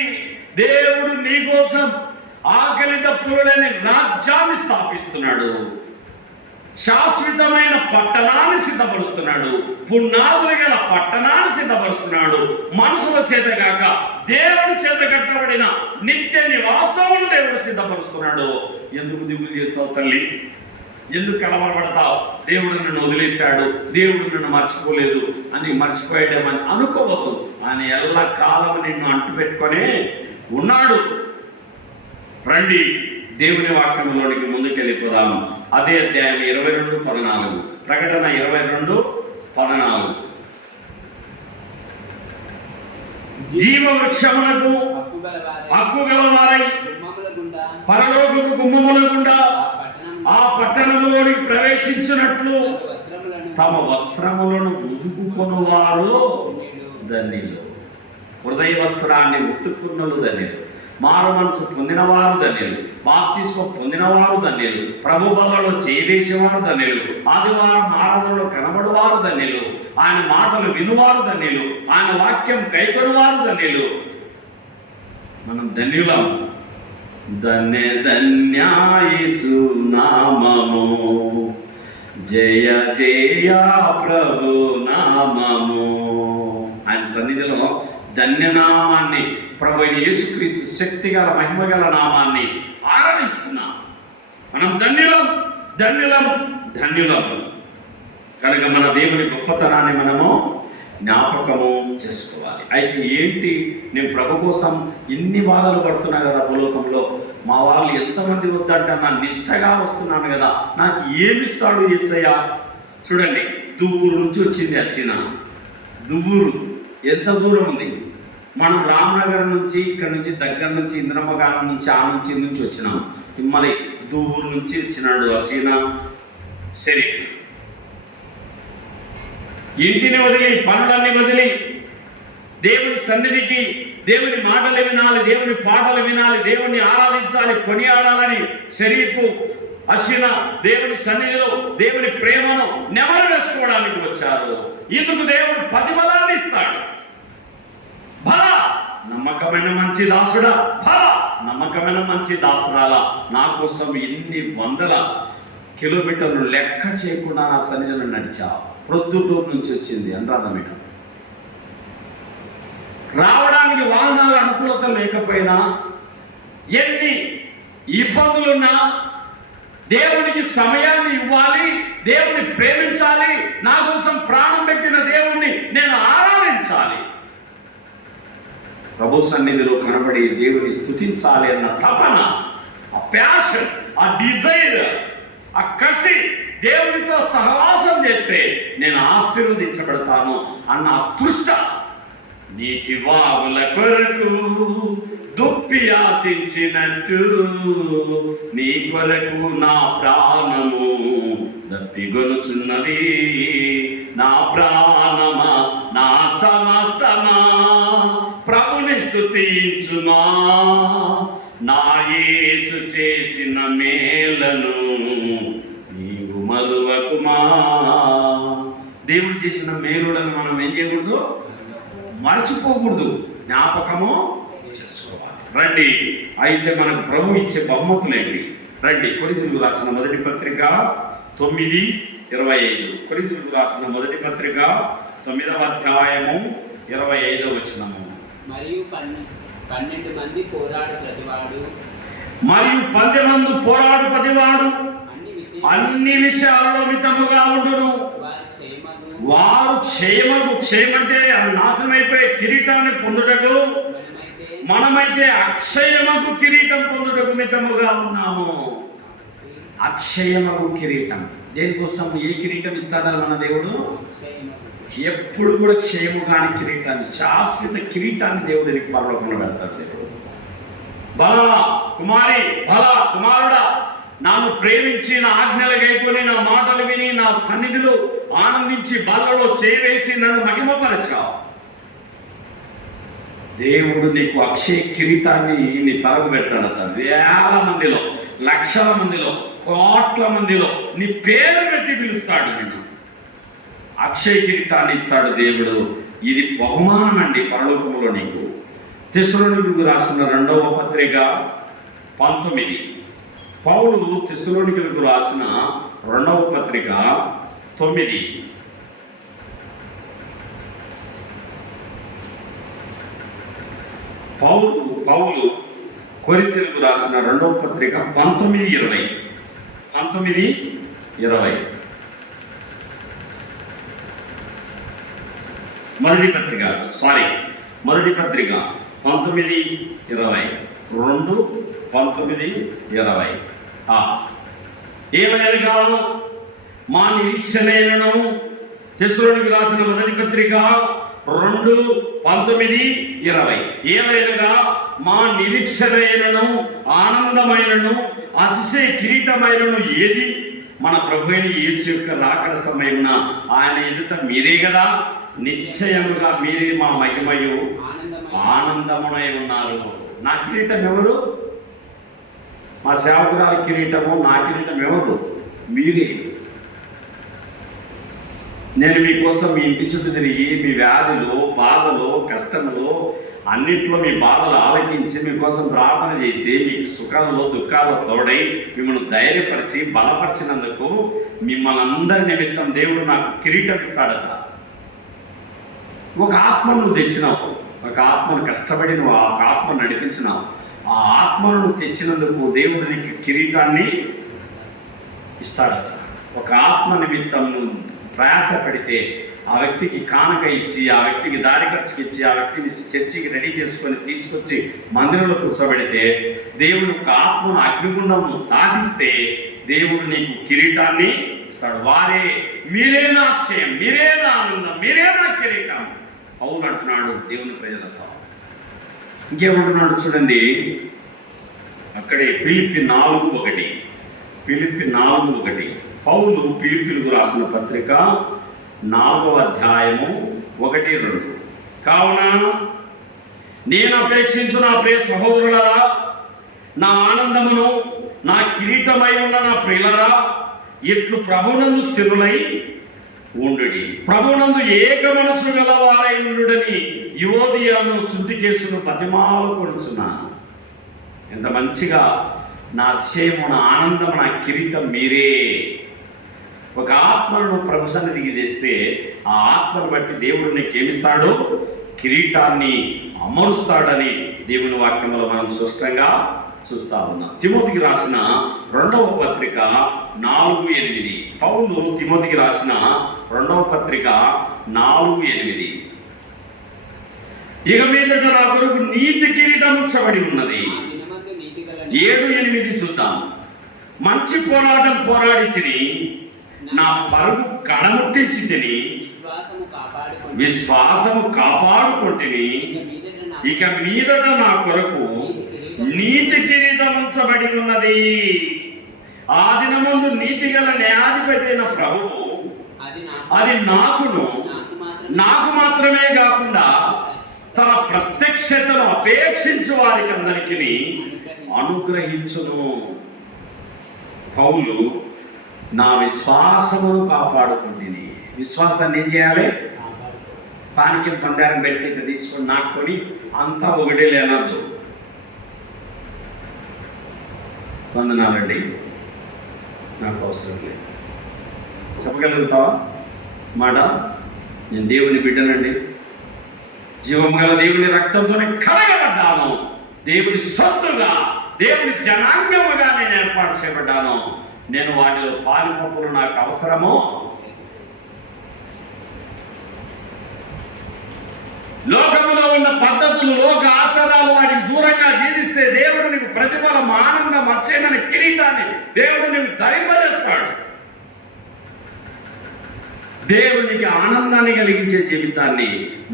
దేవుడు నీ కోసం ఆకలి దప్పులని రాజ్యాన్ని స్థాపిస్తున్నాడు. శాశ్వతమైన పట్టణాన్ని సిద్ధపరుస్తున్నాడు. పునాదులు గల పట్టణాన్ని సిద్ధపరుస్తున్నాడు. మనుషుల చేత కాక దేవుని చేత కట్టబడిన నిత్య నివాసమును దేవుడు సిద్ధపరుస్తున్నాడు. ఎందుకు దిగులు చేస్తావు తల్లి? ఎందుకు కలవరపడతావు? దేవుడు నన్ను వదిలేశాడు, దేవుడు నన్ను మర్చిపోలేదు అని మర్చిపోయాడేమని అనుకోవద్దు. ఆయన ఎల్ల కాలం నిన్ను అంటు పెట్టుకొనే ఉన్నాడు. రండి, దేవుని వాక్యంలోనికి ముందుకెళ్ళిపోదాం. అదే అధ్యాయం 22:14, ప్రకటన 22:14. జీవవృక్షములకు హక్కు గలవారై పరలోకపు గుమ్మముల గుండా ఆ పట్టణంలోనికి ప్రవేశించినట్లు తమ వస్త్రములను ఉతుకుకొనువారు ధన్యులు. హృదయ వస్త్రాన్ని ఉతుక్కున్నలు ధన్యులు. మారు మనసు పొందినవారు ధన్యులు. బాప్తిస్మం పొందినవారు ధన్యులు. ప్రభు బలలో చేవేసేవారు ధన్యులు. ఆదివారం ఆరాధనలో కనబడువారు ధన్యులు. ఆయన మాటలు వినువారు ధన్యులు. ఆయన వాక్యం కైకొనువారు ధన్యులు. మనం ధన్యులం. ధన్య ధన్యాయేసు నామము, జయ జయ ప్రభు నామము. ఆయన సన్నిధిలో ధన్యనామాన్ని, ప్రభు అయిన యేసుక్రీస్తు శక్తిగల మహిమగల నామాన్ని ఆరాధిస్తున్నాం. మనం ధన్యులం, ధన్యులం, ధన్యులం. కనుక మన దేవుని గొప్పతనాన్ని మనము జ్ఞాపకము చేసుకోవాలి. అయితే ఏంటి, నేను ప్రభు కోసం ఇన్ని బాధలు పడుతున్నా కదా భూలోకంలో, మా వాళ్ళు ఎంతమంది వద్దంటే నా నిష్టగా వస్తున్నాను కదా, నాకు ఏమిస్తాడు యేసయ్య? చూడండి, దువ్వూరు నుంచి వచ్చింది హసీన. దువ్వూరు ఎంత దూరం ఉంది? మనం రామ్నగర్ నుంచి, ఇక్కడ నుంచి దగ్గర నుంచి, ఇంద్రమ్మగానం నుంచి, ఆ నుంచి వచ్చినాం. మళ్ళీ దువ్వూరు నుంచి వచ్చినాడు హసీనా షరీఫ్. ఇంటిని వదిలి, పనులన్నీ వదిలి, దేవుని సన్నిధికి, దేవుని మాటలు వినాలి, దేవుని పాటలు వినాలి, దేవుని ఆరాధించాలి, కొనియాడాలని షరీఫ్ హసీనా దేవుని సన్నిధిలో దేవుని ప్రేమను నెమరు వేసుకోవడానికి వచ్చారు. ఇందుకు దేవుడు 10 బలాన్ని ఇస్తాడు. బల, నమ్మకమైన మంచి దాసుడా, బల, నమ్మకమైన మంచి దాసురాలా, నా కోసం ఎన్ని వందల కిలోమీటర్లు లెక్క చేయకుండా నా సన్నిధిలో నడిచా. ప్రొద్దుటూరు నుంచి వచ్చింది అనురాధమేట. రావడానికి వాహనాల అనుకూలత లేకపోయినా, ఎన్ని ఇబ్బందులున్నా దేవునికి సమయాన్ని ఇవ్వాలి, దేవుని ప్రేమించాలి, నా కోసం ప్రాణం పెట్టిన దేవుణ్ణి నేను ఆరాధించాలి, ప్రభు సన్నిధిలో కనబడి దేవుని స్తుతించాలి అన్న తపన, ఆ ప్యాషన్, ఆ డిజైర్, ఆ కసి, దేవునితో సహవాసం చేస్తే నేను ఆశీర్వదించబడతాను అన్న అదృష్ట, నీటి వాగుల కొరకు దుప్పి ఆశించినట్టు నీ కొరకు నా ప్రాణము దప్పిగొనుచున్నది. నా ప్రాణమా, నా సమస్తమా ప్రభుని స్తుతించుమా. నా యేసు చేసిన మేలను నీవు మరువకుమా. దేవుడు చేసిన మేలులను మనం ఏం చేయకూడదు, మరచిపోకూడదు, జ్ఞాపకము చేసుకోవాలి. రండి, అయితే మనకు ప్రభు ఇచ్చే బహుమతులేంటి? రండి, కొరింథీయులకు రాసిన మొదటి పత్రిక 9:25. కొరింథీయులకు రాసిన మొదటి పత్రిక 9వ అధ్యాయము 25వ వచనము. మరియు 12 మంది పోరాడు ప్రతివాడు, మరియు 10 మంది పోరాడు ప్రతివాడు అన్ని విషయాల్లో మితముగా ఉండును. వారు క్షేమము, క్షేమంటే నాశనమైపోయే కిరీటాన్ని పొందుటకు, మనమైతే అక్షయమగు కిరీటం పొందుటకు మితముగా ఉన్నాము. అక్షయమగు కిరీటం దేనికోసం? ఏ కిరీటం ఇస్తాడని మన దేవుడు ఎప్పుడు కూడా క్షేము కాని కిరీటాన్ని, శాశ్వత కిరీటాన్ని దేవుడిని పరలోకంలో పెడతాడు దేవుడు. బల కుమారి, బల కుమారుడా, నన్ను ప్రేమించి నా ఆజ్ఞలు గైకొని నా మాటలు విని నా సన్నిధిలో ఆనందించి బలలో చేవేసి నన్ను మహిమపరచావు. దేవుడు నీకు అక్షయ కిరీటాన్ని నీ తలకు పెడతాడట. వేల మందిలో, లక్షల మందిలో, కోట్ల మందిలో నీ పేరు పెట్టి పిలుస్తాడు. నిన్ను అక్షయ కిరీటాన్ని ఇస్తాడు దేవుడు. ఇది బహుమానం అండి పరలోకములో నీకు. తెస్సలోనికీయులకు రాసిన 2వ పత్రిక 19. పౌలు తెస్సలోనికీయులకు రాసిన 2వ పత్రిక 9. పౌలు కొరింథీయులకు రాసిన 2వ పత్రిక 19:20. 19:20. మొదటి పత్రిక 19:20. 2:19:20. ఏమైనా మా నిరీక్షణను, తెస్సలోనికీయులకు రాసిన మొదటి పత్రిక 2:19:20. ఏమైనా మా నిరీక్షణను, ఆనందమైనను, అతిశయ కిరీటమైనను ఏది? మన ప్రభు అయిన యేసు యొక్క రాకడ సమయమున ఆయన ఎదుట మీరే కదా నిశ్చయముగా మీరే మా మహిమయు ఆనందమునై ఉన్నారు. నా కిరీటం ఎవరు? మా సేవకురాలి కిరీటము, నా కిరీటం ఎవరు? మీరే. నేను మీకోసం మీ ఇంటి చుట్టూ తిరిగి మీ వ్యాధులు, బాధలు, కష్టములు అన్నింటిలో మీ బాధలు ఆలకించి మీకోసం ప్రార్థన చేసి మీకు సుఖాల్లో దుఃఖాల్లో తోడై మిమ్మల్ని ధైర్యపరిచి బలపరిచినందుకు మిమ్మల్ని అందరి నిమిత్తం దేవుడు నాకు కిరీటం ఇస్తాడట. ఒక ఆత్మను నువ్వు తెచ్చినావు, ఒక ఆత్మను కష్టపడి నువ్వు ఆ ఆత్మను నడిపించినావు. ఆ ఆత్మను నువ్వు తెచ్చినందుకు దేవుడు నీకు కిరీటాన్ని ఇస్తాడట. ఒక ఆత్మ నిమిత్తం నువ్వు ప్రయాసపడితే ఆ వ్యక్తికి కానుక ఇచ్చి, ఆ వ్యక్తికి దారి ఖర్చుకి ఇచ్చి, ఆ వ్యక్తిని చర్చికి రెడీ చేసుకొని తీసుకొచ్చి మందిరంలో కూర్చోబెడితే దేవుడు ఒక ఆత్మను అగ్నిగుండంను దాటిస్తే దేవుడు నీకు కిరీటాన్ని ఇస్తాడు. వారే మీరే నా అక్షయం, మీరే నా ఆనందం, మీరే నా కిరీటం అవును అంటున్నాడు దేవుని ప్రజలతో. ఇంకేమంటున్నాడు చూడండి, అక్కడే ఫిలిప్పీ 4:1. ఫిలిప్పీ 4:1. పౌలు ఫిలిప్పీలకు రాసిన పత్రిక 4వ అధ్యాయము 1-2. కావున నేను అపేక్షించు నా ప్రియ సహోదరులారా, నా ఆనందమును నా కిరీటమై ఉన్న నా ప్రియులారా, ఇట్లు ప్రభునందు స్థిరులై ఉండుడి. ప్రభునందు ఏక మనసు గలవారై ఉండుడని యువోదియాను సుంటికేసును బతిమాలు కొడుచున్నాను. ఎంత మంచిగా నా అతిశయము, నా ఆనందము, నా కిరీటం మీరే. ఒక ఆత్మను ప్రభు సన్నిధికి తెస్తే ఆ ఆత్మను బట్టి దేవుడు నీకేమిస్తాడు? కిరీటాన్ని అమరుస్తాడని దేవుని వాక్యంలో మనం స్పష్టంగా చూస్తా ఉన్నాం. తిమోతికి రాసిన 2వ పత్రిక 4:8. పౌలు తిమోతికి రాసిన 2వ పత్రిక 4:8. ఇక మీదట నా కొరకు నీతి కిరీటం ఉంచబడి ఉన్నది. 7-8 చూద్దాం. మంచి పోరాటం పోరాడి తిని నా పరుగు కడముట్టించి తిని విశ్వాసము కాపాడుకుంటుని ఇక మీదట నా కొరకు నీతి కిరీటం ఉంచబడి ఉన్నది. ఆ దినమందు నీతి గల న్యాయాధిపతి అయిన ప్రభువు అది నాకు మాత్రమే కాకుండా తన ప్రత్యక్షతను అపేక్షించు వారికి అందరికీ అనుగ్రహించును. పౌలు నా విశ్వాసమును కాపాడుకుంటుంది. విశ్వాసాన్ని ఏం చేయాలి? పానికి సందేహం పెడితే తీసుకొని నాటుకొని అంతా ఒకటే లేనద్దు. వందనాలండి, నాకు అవసరం లేదు. చెప్పగలుగుతావా మాట? నేను దేవుని బిడ్డనండి, జీవం గల దేవుని రక్తంతోనే కలగబడ్డాను, దేవుని సొత్తుగా, దేవుని జనాంగముగా నేను ఏర్పాటు చేయబడ్డాను. నేను వాటిలో పాలిపప్పులు నాకు అవసరమో. లోకములో ఉన్న పద్ధతులు, లోక ఆచారాలు వాటికి దూరంగా జీవిస్తే దేవుడు నీకు ప్రతిఫలం, ఆనందం, అక్షయమైన కిరీటాన్ని దేవుడు నీకు ధరింపజేస్తాడు. దేవునికి ఆనందాన్ని కలిగించే జీవితాన్ని,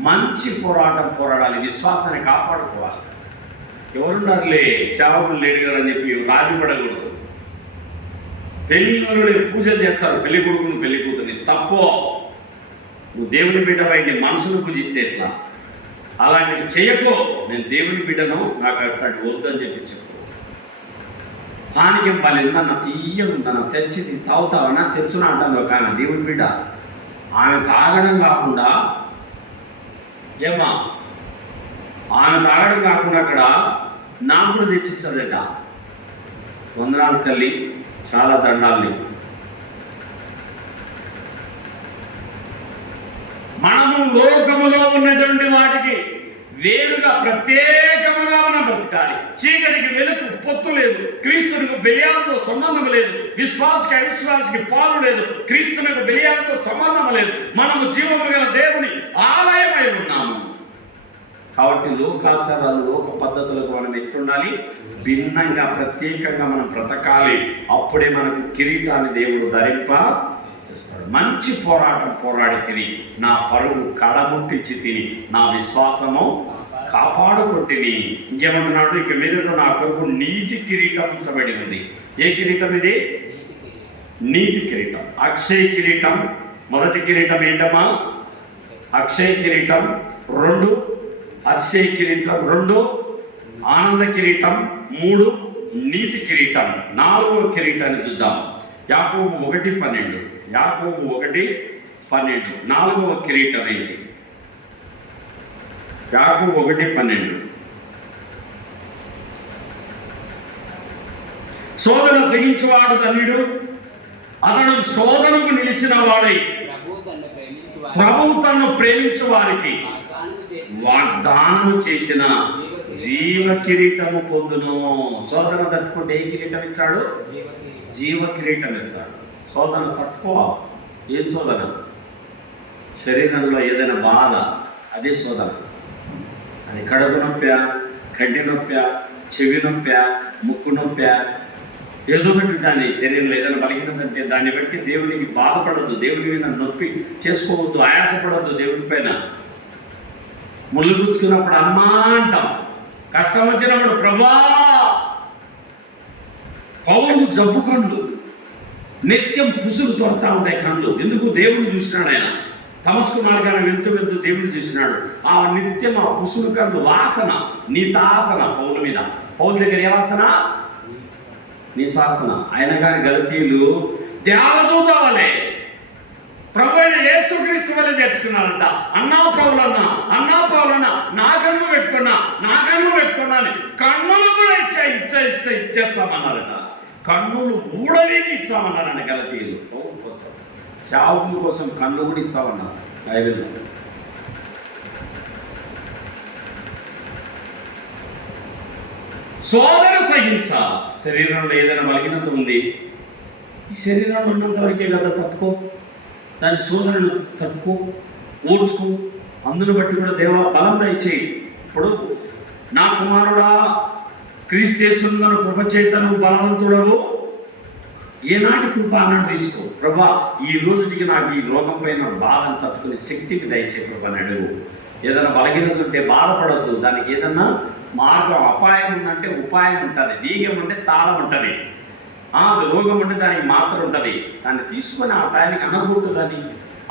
మంచి పోరాటం పోరాడాలి, విశ్వాసాన్ని కాపాడుకోవాలి. ఎవరున్నారులే సేవకులు లేడు కదా అని చెప్పి రాజీపడకూడదు. పెళ్ళిళ్ళు పూజలు చేస్తారు, పెళ్లి కొడుకును పెళ్లి కూతుర్ని. తప్పో. నువ్వు దేవుని బిడ్డ బయట మనసును పూజిస్తే ఎట్లా? అలాంటివి చేయకో. నేను దేవుని బిడ్డను, నాకు అట్లాంటి వద్దు అని చెప్పి చెప్పు. పానికేం పాలేదన్న తీయగుందన్న తెచ్చి తాగుతావన్నా తెచ్చునా అంటాను ఒక ఆమె, దేవుని బిడ్డ. ఆమె తాగడం కాకుండా ఏమా, ఆమె తాగడం కాకుండా అక్కడ నాకు కూడా తెచ్చిచ్చదట. వందనాలు తల్లి, చాలా దండాలని. మనము లోకములో ఉన్నటువంటి వాటికి వేరుగా ప్రత్యేకముగా మనం బ్రతకాలి. చీకటికి వెలుగు పొత్తు లేదు, క్రీస్తునికి బెలియాలతో సంబంధం లేదు, విశ్వాసకి అవిశ్వాసకి పాలు లేదు, క్రీస్తునికి బెలియాలతో సంబంధం లేదు. మనము జీవము గల దేవుని ఆలయమై ఉన్నాము. కాబట్టి లోకాచారాలు, లోక పద్ధతులకు మనం ఎట్టుండాలి? భిన్నంగా, ప్రత్యేకంగా మనం బ్రతకాలి. అప్పుడే మనకు కిరీటాన్ని దేవుడు ధరింప చేస్తాడు. మంచి పోరాటం పోరాడి తిని నా పరుగు కడముట్టించి తిని నా విశ్వాసము కాపాడుకుంటుని. ఇంకేమంటున్నాడు? ఇక మీదట నా కొరకు నీతి కిరీటం ఉంచబడి ఉంది. ఏ కిరీటం ఇది? నీతి కిరీటం. అక్షయ కిరీటం, మొదటి కిరీటం ఏంటమ్మా? అక్షయ కిరీటం. 2 అతిశయ కిరీటం. 2 ఆనంద కిరీటం. 3 నీతి కిరీటం. 4వ కిరీటాన్ని చూద్దాం. యాకోబు 1:12. యాకోబు 1:12. 4వ కిరీటం ఏంటి? యాకోబు 1:12. శోధన సహించువాడు ధన్యుడు, అతడు శోధనకు నిలిచిన వాడై ప్రభువు తన్ను ప్రేమించు వారికి వాగ్దానం చేసిన జీవ కిరీటము పొందును. శోధన తట్టుకుంటే ఏ కిరీటం ఇచ్చాడు? జీవ కిరీటం ఇస్తాడు. శోధన తట్టుకోవాలి. ఏం శోధన? శరీరంలో ఏదైనా బాధ, అదే శోధన. అది కడుపు నొప్పా, కంటి నొప్పా, చెవి నొప్పా, ముక్కు నొప్పా, ఏదో ఒకటి దాన్ని శరీరంలో ఏదైనా బలహీనతంటే దాన్ని బట్టి దేవునికి బాధపడద్దు, దేవుని మీద నొప్పి చేసుకోవద్దు, ఆయాసపడద్దు. దేవుని పైన ముళ్ళు గుచ్చుకున్నప్పుడు అమ్మా అంటాం, కష్టం వచ్చినప్పుడు ప్రభా. పౌరులు జబ్బు కళ్ళు, నిత్యం పుసులు తొడతా ఉంటాయి కళ్ళు. ఎందుకు? దేవుని చూసినాడు ఆయన. తమస్కు మార్గాన్ని వెళ్తూ వెళ్తూ దేవుడు చూసినాడు. ఆ నిత్యం ఆ పుసులు కళ్ళు వాసన, నీ శాసన. పౌరుల మీద, పౌరుల దగ్గర ఏ వాసన? నీ శాసన. ఆయన గారి గలతీయులు దేవదూత వలె ప్రభు అయిన యేసుక్రీస్తు వలె తెచ్చుకున్నారంట. అన్నా పౌలన్నా, అన్నా పౌలన్నా, నా కన్ను పెట్టుకున్నా, నా కన్ను పెట్టుకున్నా అని కన్నులు కూడా ఇచ్చేస్తామన్నారట. కన్నులు ఊడవేకి ఇచ్చామన్నారంట గలతీయులు. పౌరు కోసం, శావుల కోసం కన్ను కూడా ఇచ్చామన్నారు బైబిల్లో. శోధన సహించాలి. శరీరంలో ఏదైనా బలహీనత ఉంది, ఈ శరీరంలో ఉన్నంత వరకే కదా తట్టుకో. దాని శోధనను తట్టుకో, ఓర్చుకో. అందును బట్టి కూడా దేవా బలం దయచేయి. ఇప్పుడు నా కుమారుడా, క్రీస్తేసును కృపచేతను బలవంతుడవు, ఏనాటి కృప అన్నాడు తీసుకో. ప్రభా, ఈ రోజుకి నాకు ఈ రోగం పైన బాధను తట్టుకునే శక్తిని దయచే కృప అని అడుగు. ఏదైనా బలహీనత ఉంటే బాధపడద్దు. దానికి ఏదన్నా మార్గం, అపాయం ఉందంటే ఉపాయం ఉంటుంది, బీగం ఉంటే తాళం ఉంటుంది, అది రోగం ఉంటే దానికి మాత్ర ఉంటుంది. దాన్ని తీసుకొని ఆ టయానికి అనకూడదు. దాన్ని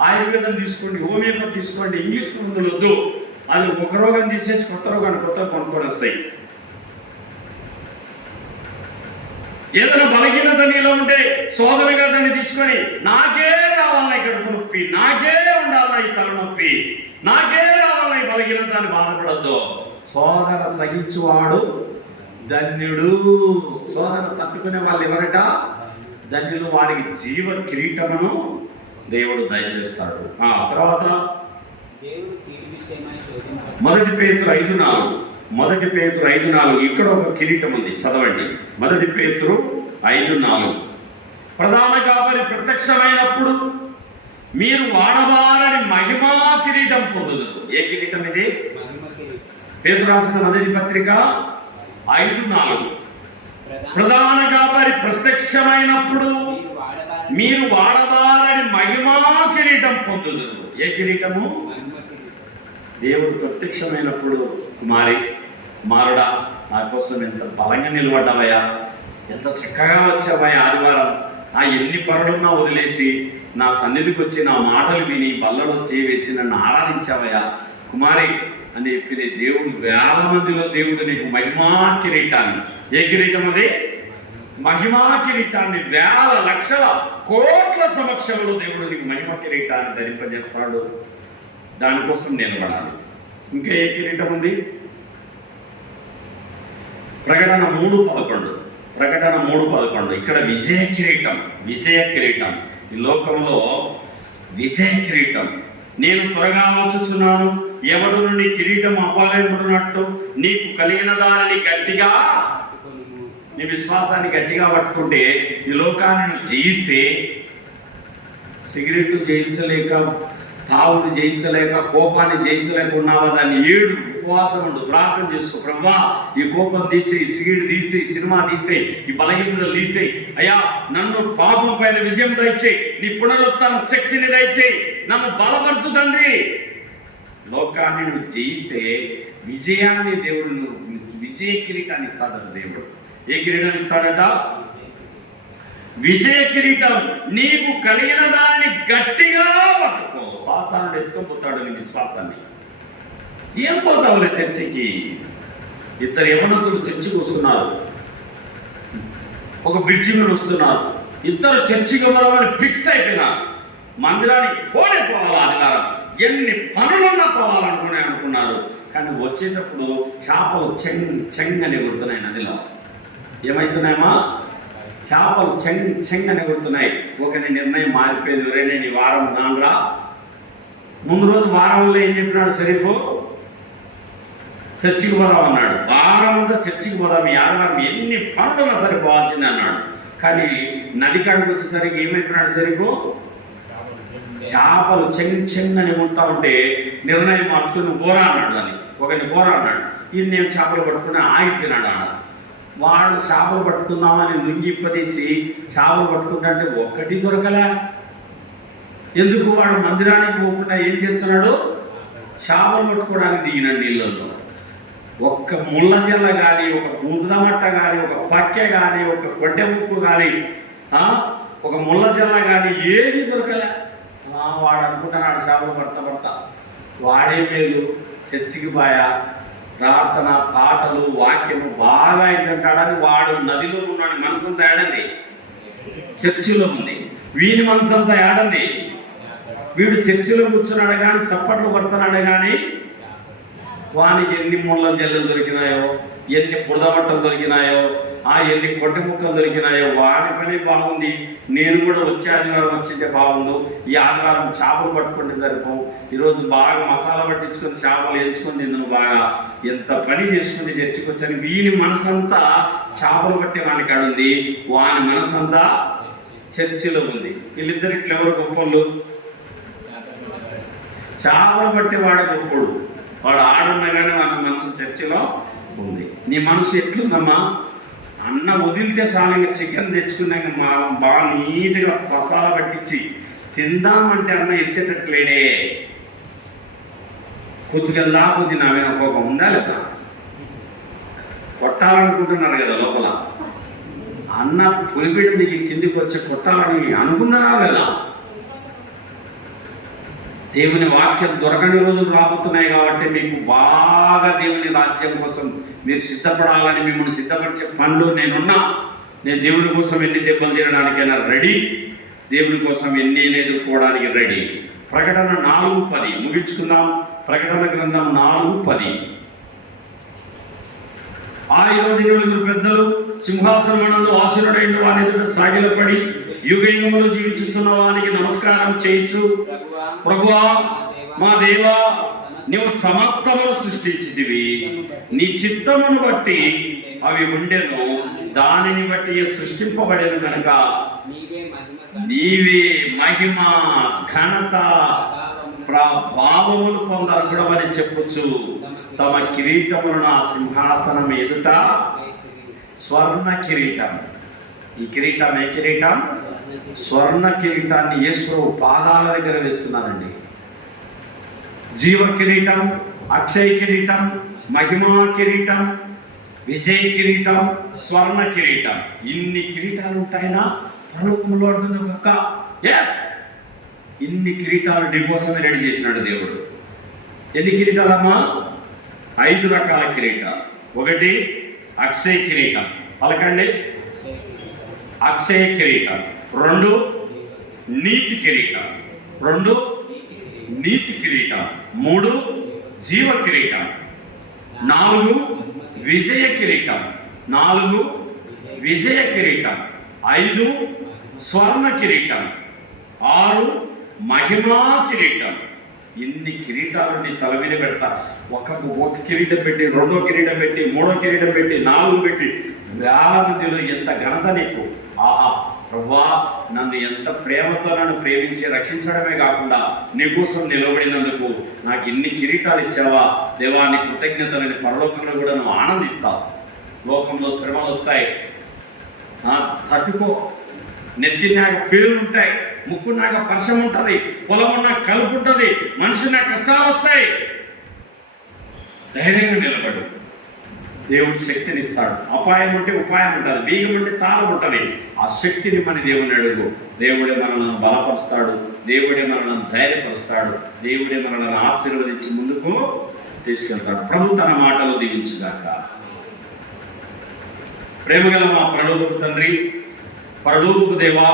ఆయుర్వేదం తీసుకోండి, హోమియోపతి తీసుకోండి, ఇంగ్లీష్ మందులు వద్దు. అది ఒక రోగం తీసేసి కొత్త రోగాన్ని కొత్తగా కొనుక్కొని వస్తాయి. ఏదైనా బలహీనత నీలో ఉంటే శోధనగా దాన్ని తీసుకొని నాకే రావాలన్నా ఇక్కడ నొప్పి, నాకే ఉండాలన్నా ఈ తలనొప్పి, నాకే రావాలన్నా ఈ బలహీనత అని బాధపడద్దు. శోధన సహించువాడు ధన్యుడు. శోధన తట్టుకునే వాళ్ళు ఎవరట? ధన్యులు. వారికి జీవ కిరీటమును దేవుడు దయచేస్తాడు. తర్వాత మొదటి పేతురు 5:4. మొదటి పేతురు 5:4. ఇక్కడ ఒక కిరీటం ఉంది, చదవండి. మొదటి పేతురు 5:4. ప్రధాన కాపరి ప్రత్యక్షమైనప్పుడు మీరు వాడవాలని మహిమా కిరీటం పొందుదురు. ఏ కిరీటం ఇది? పేతురు రాసిన మొదటి పత్రిక 5:4. ప్రధాన కాపరి ప్రత్యక్షమైనప్పుడు మీరు వాడవాలని మహిమా కిరీటం పొందుదురు. ఏ కిరీటము? దేవుడు ప్రత్యక్షమైనప్పుడు కుమారుడా, నా కోసం ఎంత బలంగా నిలబడ్డావయ్యా, ఎంత చక్కగా వచ్చావయ్యా ఆదివారం, ఎన్ని పనులున్నా వదిలేసి నా సన్నిధికి వచ్చి నా మాటలు విని బల్లలో చేసి నన్ను ఆరాధించావయ్యా కుమారి అని చెప్పి దేవుడు వేల మందిలో దేవుడు నీకు మహిమా కిరీటాన్ని, ఏ కిరీటం అది? మహిమా కిరీటాన్ని వేల లక్షల కోట్ల సమక్షంలో దేవుడు నీకు మహిమ కిరీటాన్ని ధరింపజేస్తాడు. దానికోసం నిలబడాలి. ఇంకా ఏ కిరీటం ఉంది? ప్రకటన 3:11. ప్రకటన 3:11. ఇక్కడ విజయ కిరీటం, విజయ కిరీటం. ఈ లోకంలో విజయ కిరీటం. నేను త్వరగా వచ్చుచున్నాను, ఎవడు నుండి కిరీటం అపాలయపడినట్టు నీకు కలిగిన దానిని గట్టిగా, నీ విశ్వాసాన్ని గట్టిగా పట్టుకుంటే ఈ లోకాన్ని జయిస్తే, సిగరెట్ జయించలేక, తావుడు జయించలేక, కోపాన్ని జయించలేక ఉన్నావా, దాన్ని ఏడు, ఉపవాసం ఉండు, ప్రార్థన చేసుకో. ప్రభా, ఈ కోపం తీసేయి, సిగరెట్ తీసేయి, సినిమా తీసేయి, ఈ బలహీనతలు తీసేయి. అయ్యా, నన్ను పాపం పైన విజయం దయచేయి, నీ పునరుత్థాన శక్తిని దయచేయి, నన్ను బలపరచు తండ్రి. లోకాన్ని నువ్వు జయిస్తే విజయాన్ని దేవుడు, విజయ కిరీటాన్ని ఇస్తాడట దేవుడు. ఏ కిరీటాన్ని ఇస్తాడట? విజయ కిరీటం నీకు కలిగిన దాన్ని గట్టిగా పట్టుకో. సాతానుడు ఎత్తుకపోతాడు నీ విశ్వాసాన్ని. ఏం పోతావులే చర్చికి? ఇద్దరు యవనస్తులు చర్చికి వస్తున్నారు, ఒక బ్రిడ్జి మీద వస్తున్నారు. ఇద్దరు చర్చికి పోదామని ఫిక్స్ అయిపోయినారు. మందిరానికి పోవాలా అధికారం, ఎన్ని పనులున్నా అనుకున్నారు. కానీ వచ్చేటప్పుడు చేపలు చెంగని ఎగురుతున్నాయి నదిలో. ఏమవుతున్నాయమ్మా? చేపలు చెంగని ఎగురుతున్నాయి. ఒకరి నిర్ణయం మారిపోయింది. ఎవరైనా నీ వారం నాన్నరా. ముందు రోజు వారంలో ఏం చెప్పినాడు షరీఫు? చర్చికి పోదాం అన్నాడు. వారం అంతా చర్చికి పోదాం, యాదవారం ఎన్ని పనులున్నా సరే పోవాల్సింది అన్నాడు. కానీ నది కాడికి వచ్చేసరికి ఏమైపోయినాడు షరీఫు? చేపలు చెంగని ఉంటా ఉంటే నిర్ణయం మార్చుకుని బోరా అన్నాడు. అని ఒకరిని బోరా అన్నాడు. ఈయన నేను చేపలు పట్టుకుని ఆగిపోయినాడు. ఆడ వాడు చేపలు పట్టుకుందామని లుంగి పదేసి చేపలు పట్టుకుంటే ఒక్కటి దొరకలే. ఎందుకు? వాడు మందిరానికి పోకుండా ఏం చేస్తున్నాడు? చేపలు పట్టుకోవడానికి దిగినాడు నీళ్ళల్లో. ఒక్క ముళ్ళ జల్ల కానీ, ఒక బూదమట్ట కానీ, ఒక పక్కె కానీ, ఒక కొట్టె ముక్కు కానీ, ఒక ముళ్ళ జల్ల కానీ ఏది దొరకలే. వాడు అనుకుంటున్నాడు చేపలు పడతా. వాడే మేలు చర్చికి పోయా, ప్రార్థన, పాటలు, వాక్యము బాగా ఏంటంటాడని వాడు నదిలో ఉన్నాడు. మనసంతా ఏడండి? చర్చిలో ఉంది. వీని మనసంతా ఏడండి? వీడు చర్చిలో కూర్చున్నాడు కానీ, చప్పట్లు పడుతున్నాడు కానీ, వానికి ఎన్ని ముళ్ళ జల్లు దొరికినాయో, ఎన్ని బురదబట్టలు దొరికినాయో, ఎన్ని కొట్టె ముక్కలు దొరికినాయో, వాడి పని బాగుంది. నేను కూడా వచ్చే ఆదివారం వచ్చింటే బాగుండు, ఈ ఆదివారం చేపలు పట్టుకుంటే సరిపోవు, ఈరోజు బాగా మసాలా పట్టించుకొని చేపలు ఎంచుకొని తిందును, బాగా ఎంత పని చేసుకుని చర్చికి వచ్చాను. వీని మనసంతా చేపలు పట్టే వానికి ఆడుంది, వాని మనసంతా చర్చిలో ఉంది. వీళ్ళిద్దరు ఇట్లా ఎవరు గొప్పలు? చేపలు పట్టేవాడు గొప్పడు. వాడు ఆడుండగానే వాళ్ళ మనసు చర్చిలో ఉంది. నీ మనసు ఎట్లుందమ్మా? అన్న వదిలితే చాలు, చికెన్ తెచ్చుకున్నాక బాగా నీట్గా మసాలా పట్టించి తిందామంటే అన్న ఇచ్చేటట్లేడే. కొద్దిగా కొద్ది నా మీద కోపం ఉందా లేదా? కొట్టాలనుకుంటున్నారు కదా లోపల. అన్న పులిపిడి దిగి కిందికి వచ్చి కొట్టాలని అనుకున్నారా లేదా? దేవుని వాక్యం దొరకని రోజులు రాబోతున్నాయి కాబట్టి మీకు బాగా దేవుని రాజ్యం కోసం మీరు సిద్ధపడాలని మిమ్మల్ని సిద్ధపరిచే పనులు నేనున్నా. నేను దేవుని కోసం ఎన్ని దెబ్బలు తినడానికైనా రెడీ, దేవుని కోసం ఎన్ని ఎదుర్కోవడానికి రెడీ. ప్రకటన 4:10 ముగించుకుందాం. ప్రకటన గ్రంథం 4:10. ఆ 29 పెద్దలు సింహాసనమునందు ఆసీనుడైన వాని ఎదుట సాగిలపడి యుగయుగములు జీవించుచున్న వానికి నమస్కారం చేయించు. ప్రభువా, మా దేవా, నీవు సమస్తమును సృష్టించితివి, నీ చిత్తమును బట్టి అవి ఉండెను, దానిని బట్టి సృష్టింపబడేను కనుక నీవే మహిమ, ఘనత, ప్రభావములు పొందకూడవని చెప్పుచు తమ కిరీటములను ఆ సింహాసనం ఎదుట స్వర్ణ కిరీటం. ఈ కిరీటం ఏ కిరీటం? స్వర్ణ కిరీటాన్ని యేసుప్రభు పాదాల దగ్గర వేస్తున్నారండి. జీవ కిరీటం, అక్షయ కిరీటం, మహిమా కిరీటం, విజయ కిరీటం, స్వర్ణ కిరీటం. ఇన్ని కిరీటాలు ఉంటాయినా పరలోకంలో ఉంటుంది ఒక్క. ఎస్, ఇన్ని కిరీటాలు నీ కోసమే రెడీ చేసినాడు దేవుడు. ఎన్ని కిరీటాలమ్మా? 5 రకాల కిరీటాలు. 1 అక్షయ కిరీటం, పలకండి. అక్షయ కిరీటం. 2 నీతి కిరీటం. 2 నీతి కిరీటం. 3 జీవ కిరీటం. 4 విజయ కిరీటం. 4 విజయ కిరీటం. 5 స్వర్ణ కిరీటం. 6 మహిమా కిరీటం. ఇన్ని కిరీటాలు నీ తల మీద పెడతా. ఒక కిరీటం పెట్టి, 2వ కిరీటం పెట్టి, 3వ కిరీటం పెట్టి, 4 పెట్టి, వేల మందిలో ఎంత ఘనత నీకు. ఆహా ప్రభువా, నన్ను ఎంత ప్రేమతో నన్ను ప్రేమించి రక్షించడమే కాకుండా నీ కోసం నిలబడినందుకు నాకు ఇన్ని కిరీటాలు ఇచ్చావా దేవా, నీ కృతజ్ఞతలని పరలోకంలో కూడా నువ్వు ఆనందిస్తావు. లోకంలో శ్రమలు వస్తాయి, తట్టుకో. నెత్తినాక పేర్లు ఉంటాయి, ముక్కున్నాక పర్షం ఉంటుంది, పొలమున్నా కలుపు ఉంటుంది, మనిషి నాకు కష్టాలు వస్తాయి. ధైర్యంగా నిలబడు. దేవుడు శక్తిని ఇస్తాడు. అపాయం ఉంటే ఉపాయం ఉంటుంది, బీగం ఉంటే తాళం ఉంటుంది. ఆ శక్తిని మన దేవుని అడుగు. దేవుడే మనల్ని బలపరుస్తాడు, దేవుడే మనల్ని ధైర్యపరుస్తాడు, దేవుడే మనల్ని ఆశీర్వదించి ముందుకు తీసుకెళ్తాడు. ప్రభు తన మాటలు దీవించుగాక. ప్రేమగల మా పరలోకపు తండ్రి, పరలోకపు దేవా,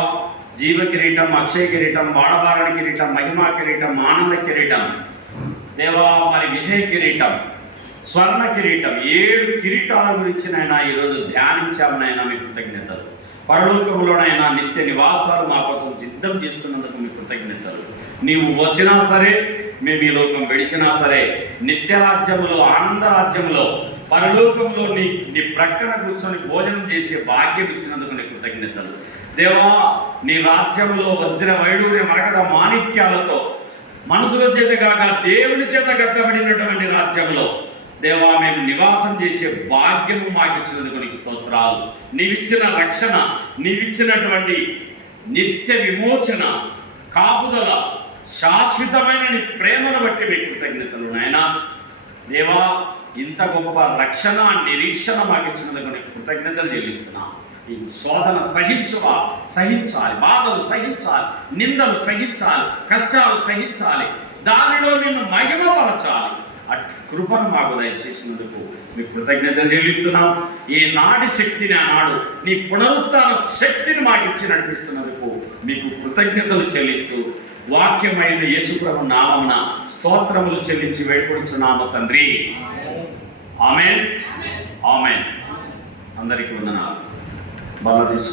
జీవ కిరీటం, అక్షయ కిరీటం, వాడబారణ కిరీటం, మహిమా కిరీటం, ఆనంద కిరీటం దేవా, మరి విజయ కిరీటం, స్వర్ణ కిరీటం, 7 కిరీటాల గురించి నైనా ఈరోజు ధ్యానించామనైనా మీకు కృతజ్ఞతలు. పరలోకంలోనైనా నిత్య నివాసాలు మా కోసం సిద్ధం చేస్తున్నందుకు మీకు కృతజ్ఞతలు. నీవు వచ్చినా సరే, మేము ఈ లోకం విడిచినా సరే, నిత్య రాజ్యములో, ఆనంద రాజ్యంలో, పరలోకంలో నీ ప్రక్కన కూర్చొని భోజనం చేసే భాగ్యం ఇచ్చినందుకు నీ కృతజ్ఞతలు. దేవా, నీ రాజ్యంలో వజ్ర వైడూర్య మరకత మాణిక్యాలతో మనుషుల చేత కాక దేవుని చేత కట్టబడినటువంటి రాజ్యంలో దేవా మేము నివాసం చేసే భాగ్యము మాకు ఇచ్చినందుకు నీకు స్తోత్రాలు. నీవిచ్చిన రక్షణ, నీవిచ్చినటువంటి నిత్య విమోచన, కాపుదల, శాశ్వతమైన నీ ప్రేమను బట్టి మీకు కృతజ్ఞతలు నాయనా. దేవా, ఇంత గొప్ప రక్షణ, నిరీక్షణ మాకు ఇచ్చినందుకు నీకు కృతజ్ఞతలు చెల్లిస్తున్నాం. ఈ శోధన సహించాలి, బాధలు సహించాలి, నిందలు సహించాలి, కష్టాలు సహించాలి, దానిలో నిన్ను మహిమపరచాలి. అట్టి కృపను మాకు దయచేసినందుకు మీకు కృతజ్ఞతలు చెల్లిస్తున్నాం. ఈ నాటి శక్తిని ఆనాడు నీ పునరుత్థాన శక్తిని మాకు ఇచ్చి నడిపిస్తున్నందుకు మీకు కృతజ్ఞతలు చెల్లిస్తూ వాక్యమైన యేసుప్రభు నామమున స్తోత్రములు చెల్లించి వేడుకొనుచున్నాము తండ్రి. ఆమేన్, ఆమేన్. అందరికీ వందనాలు.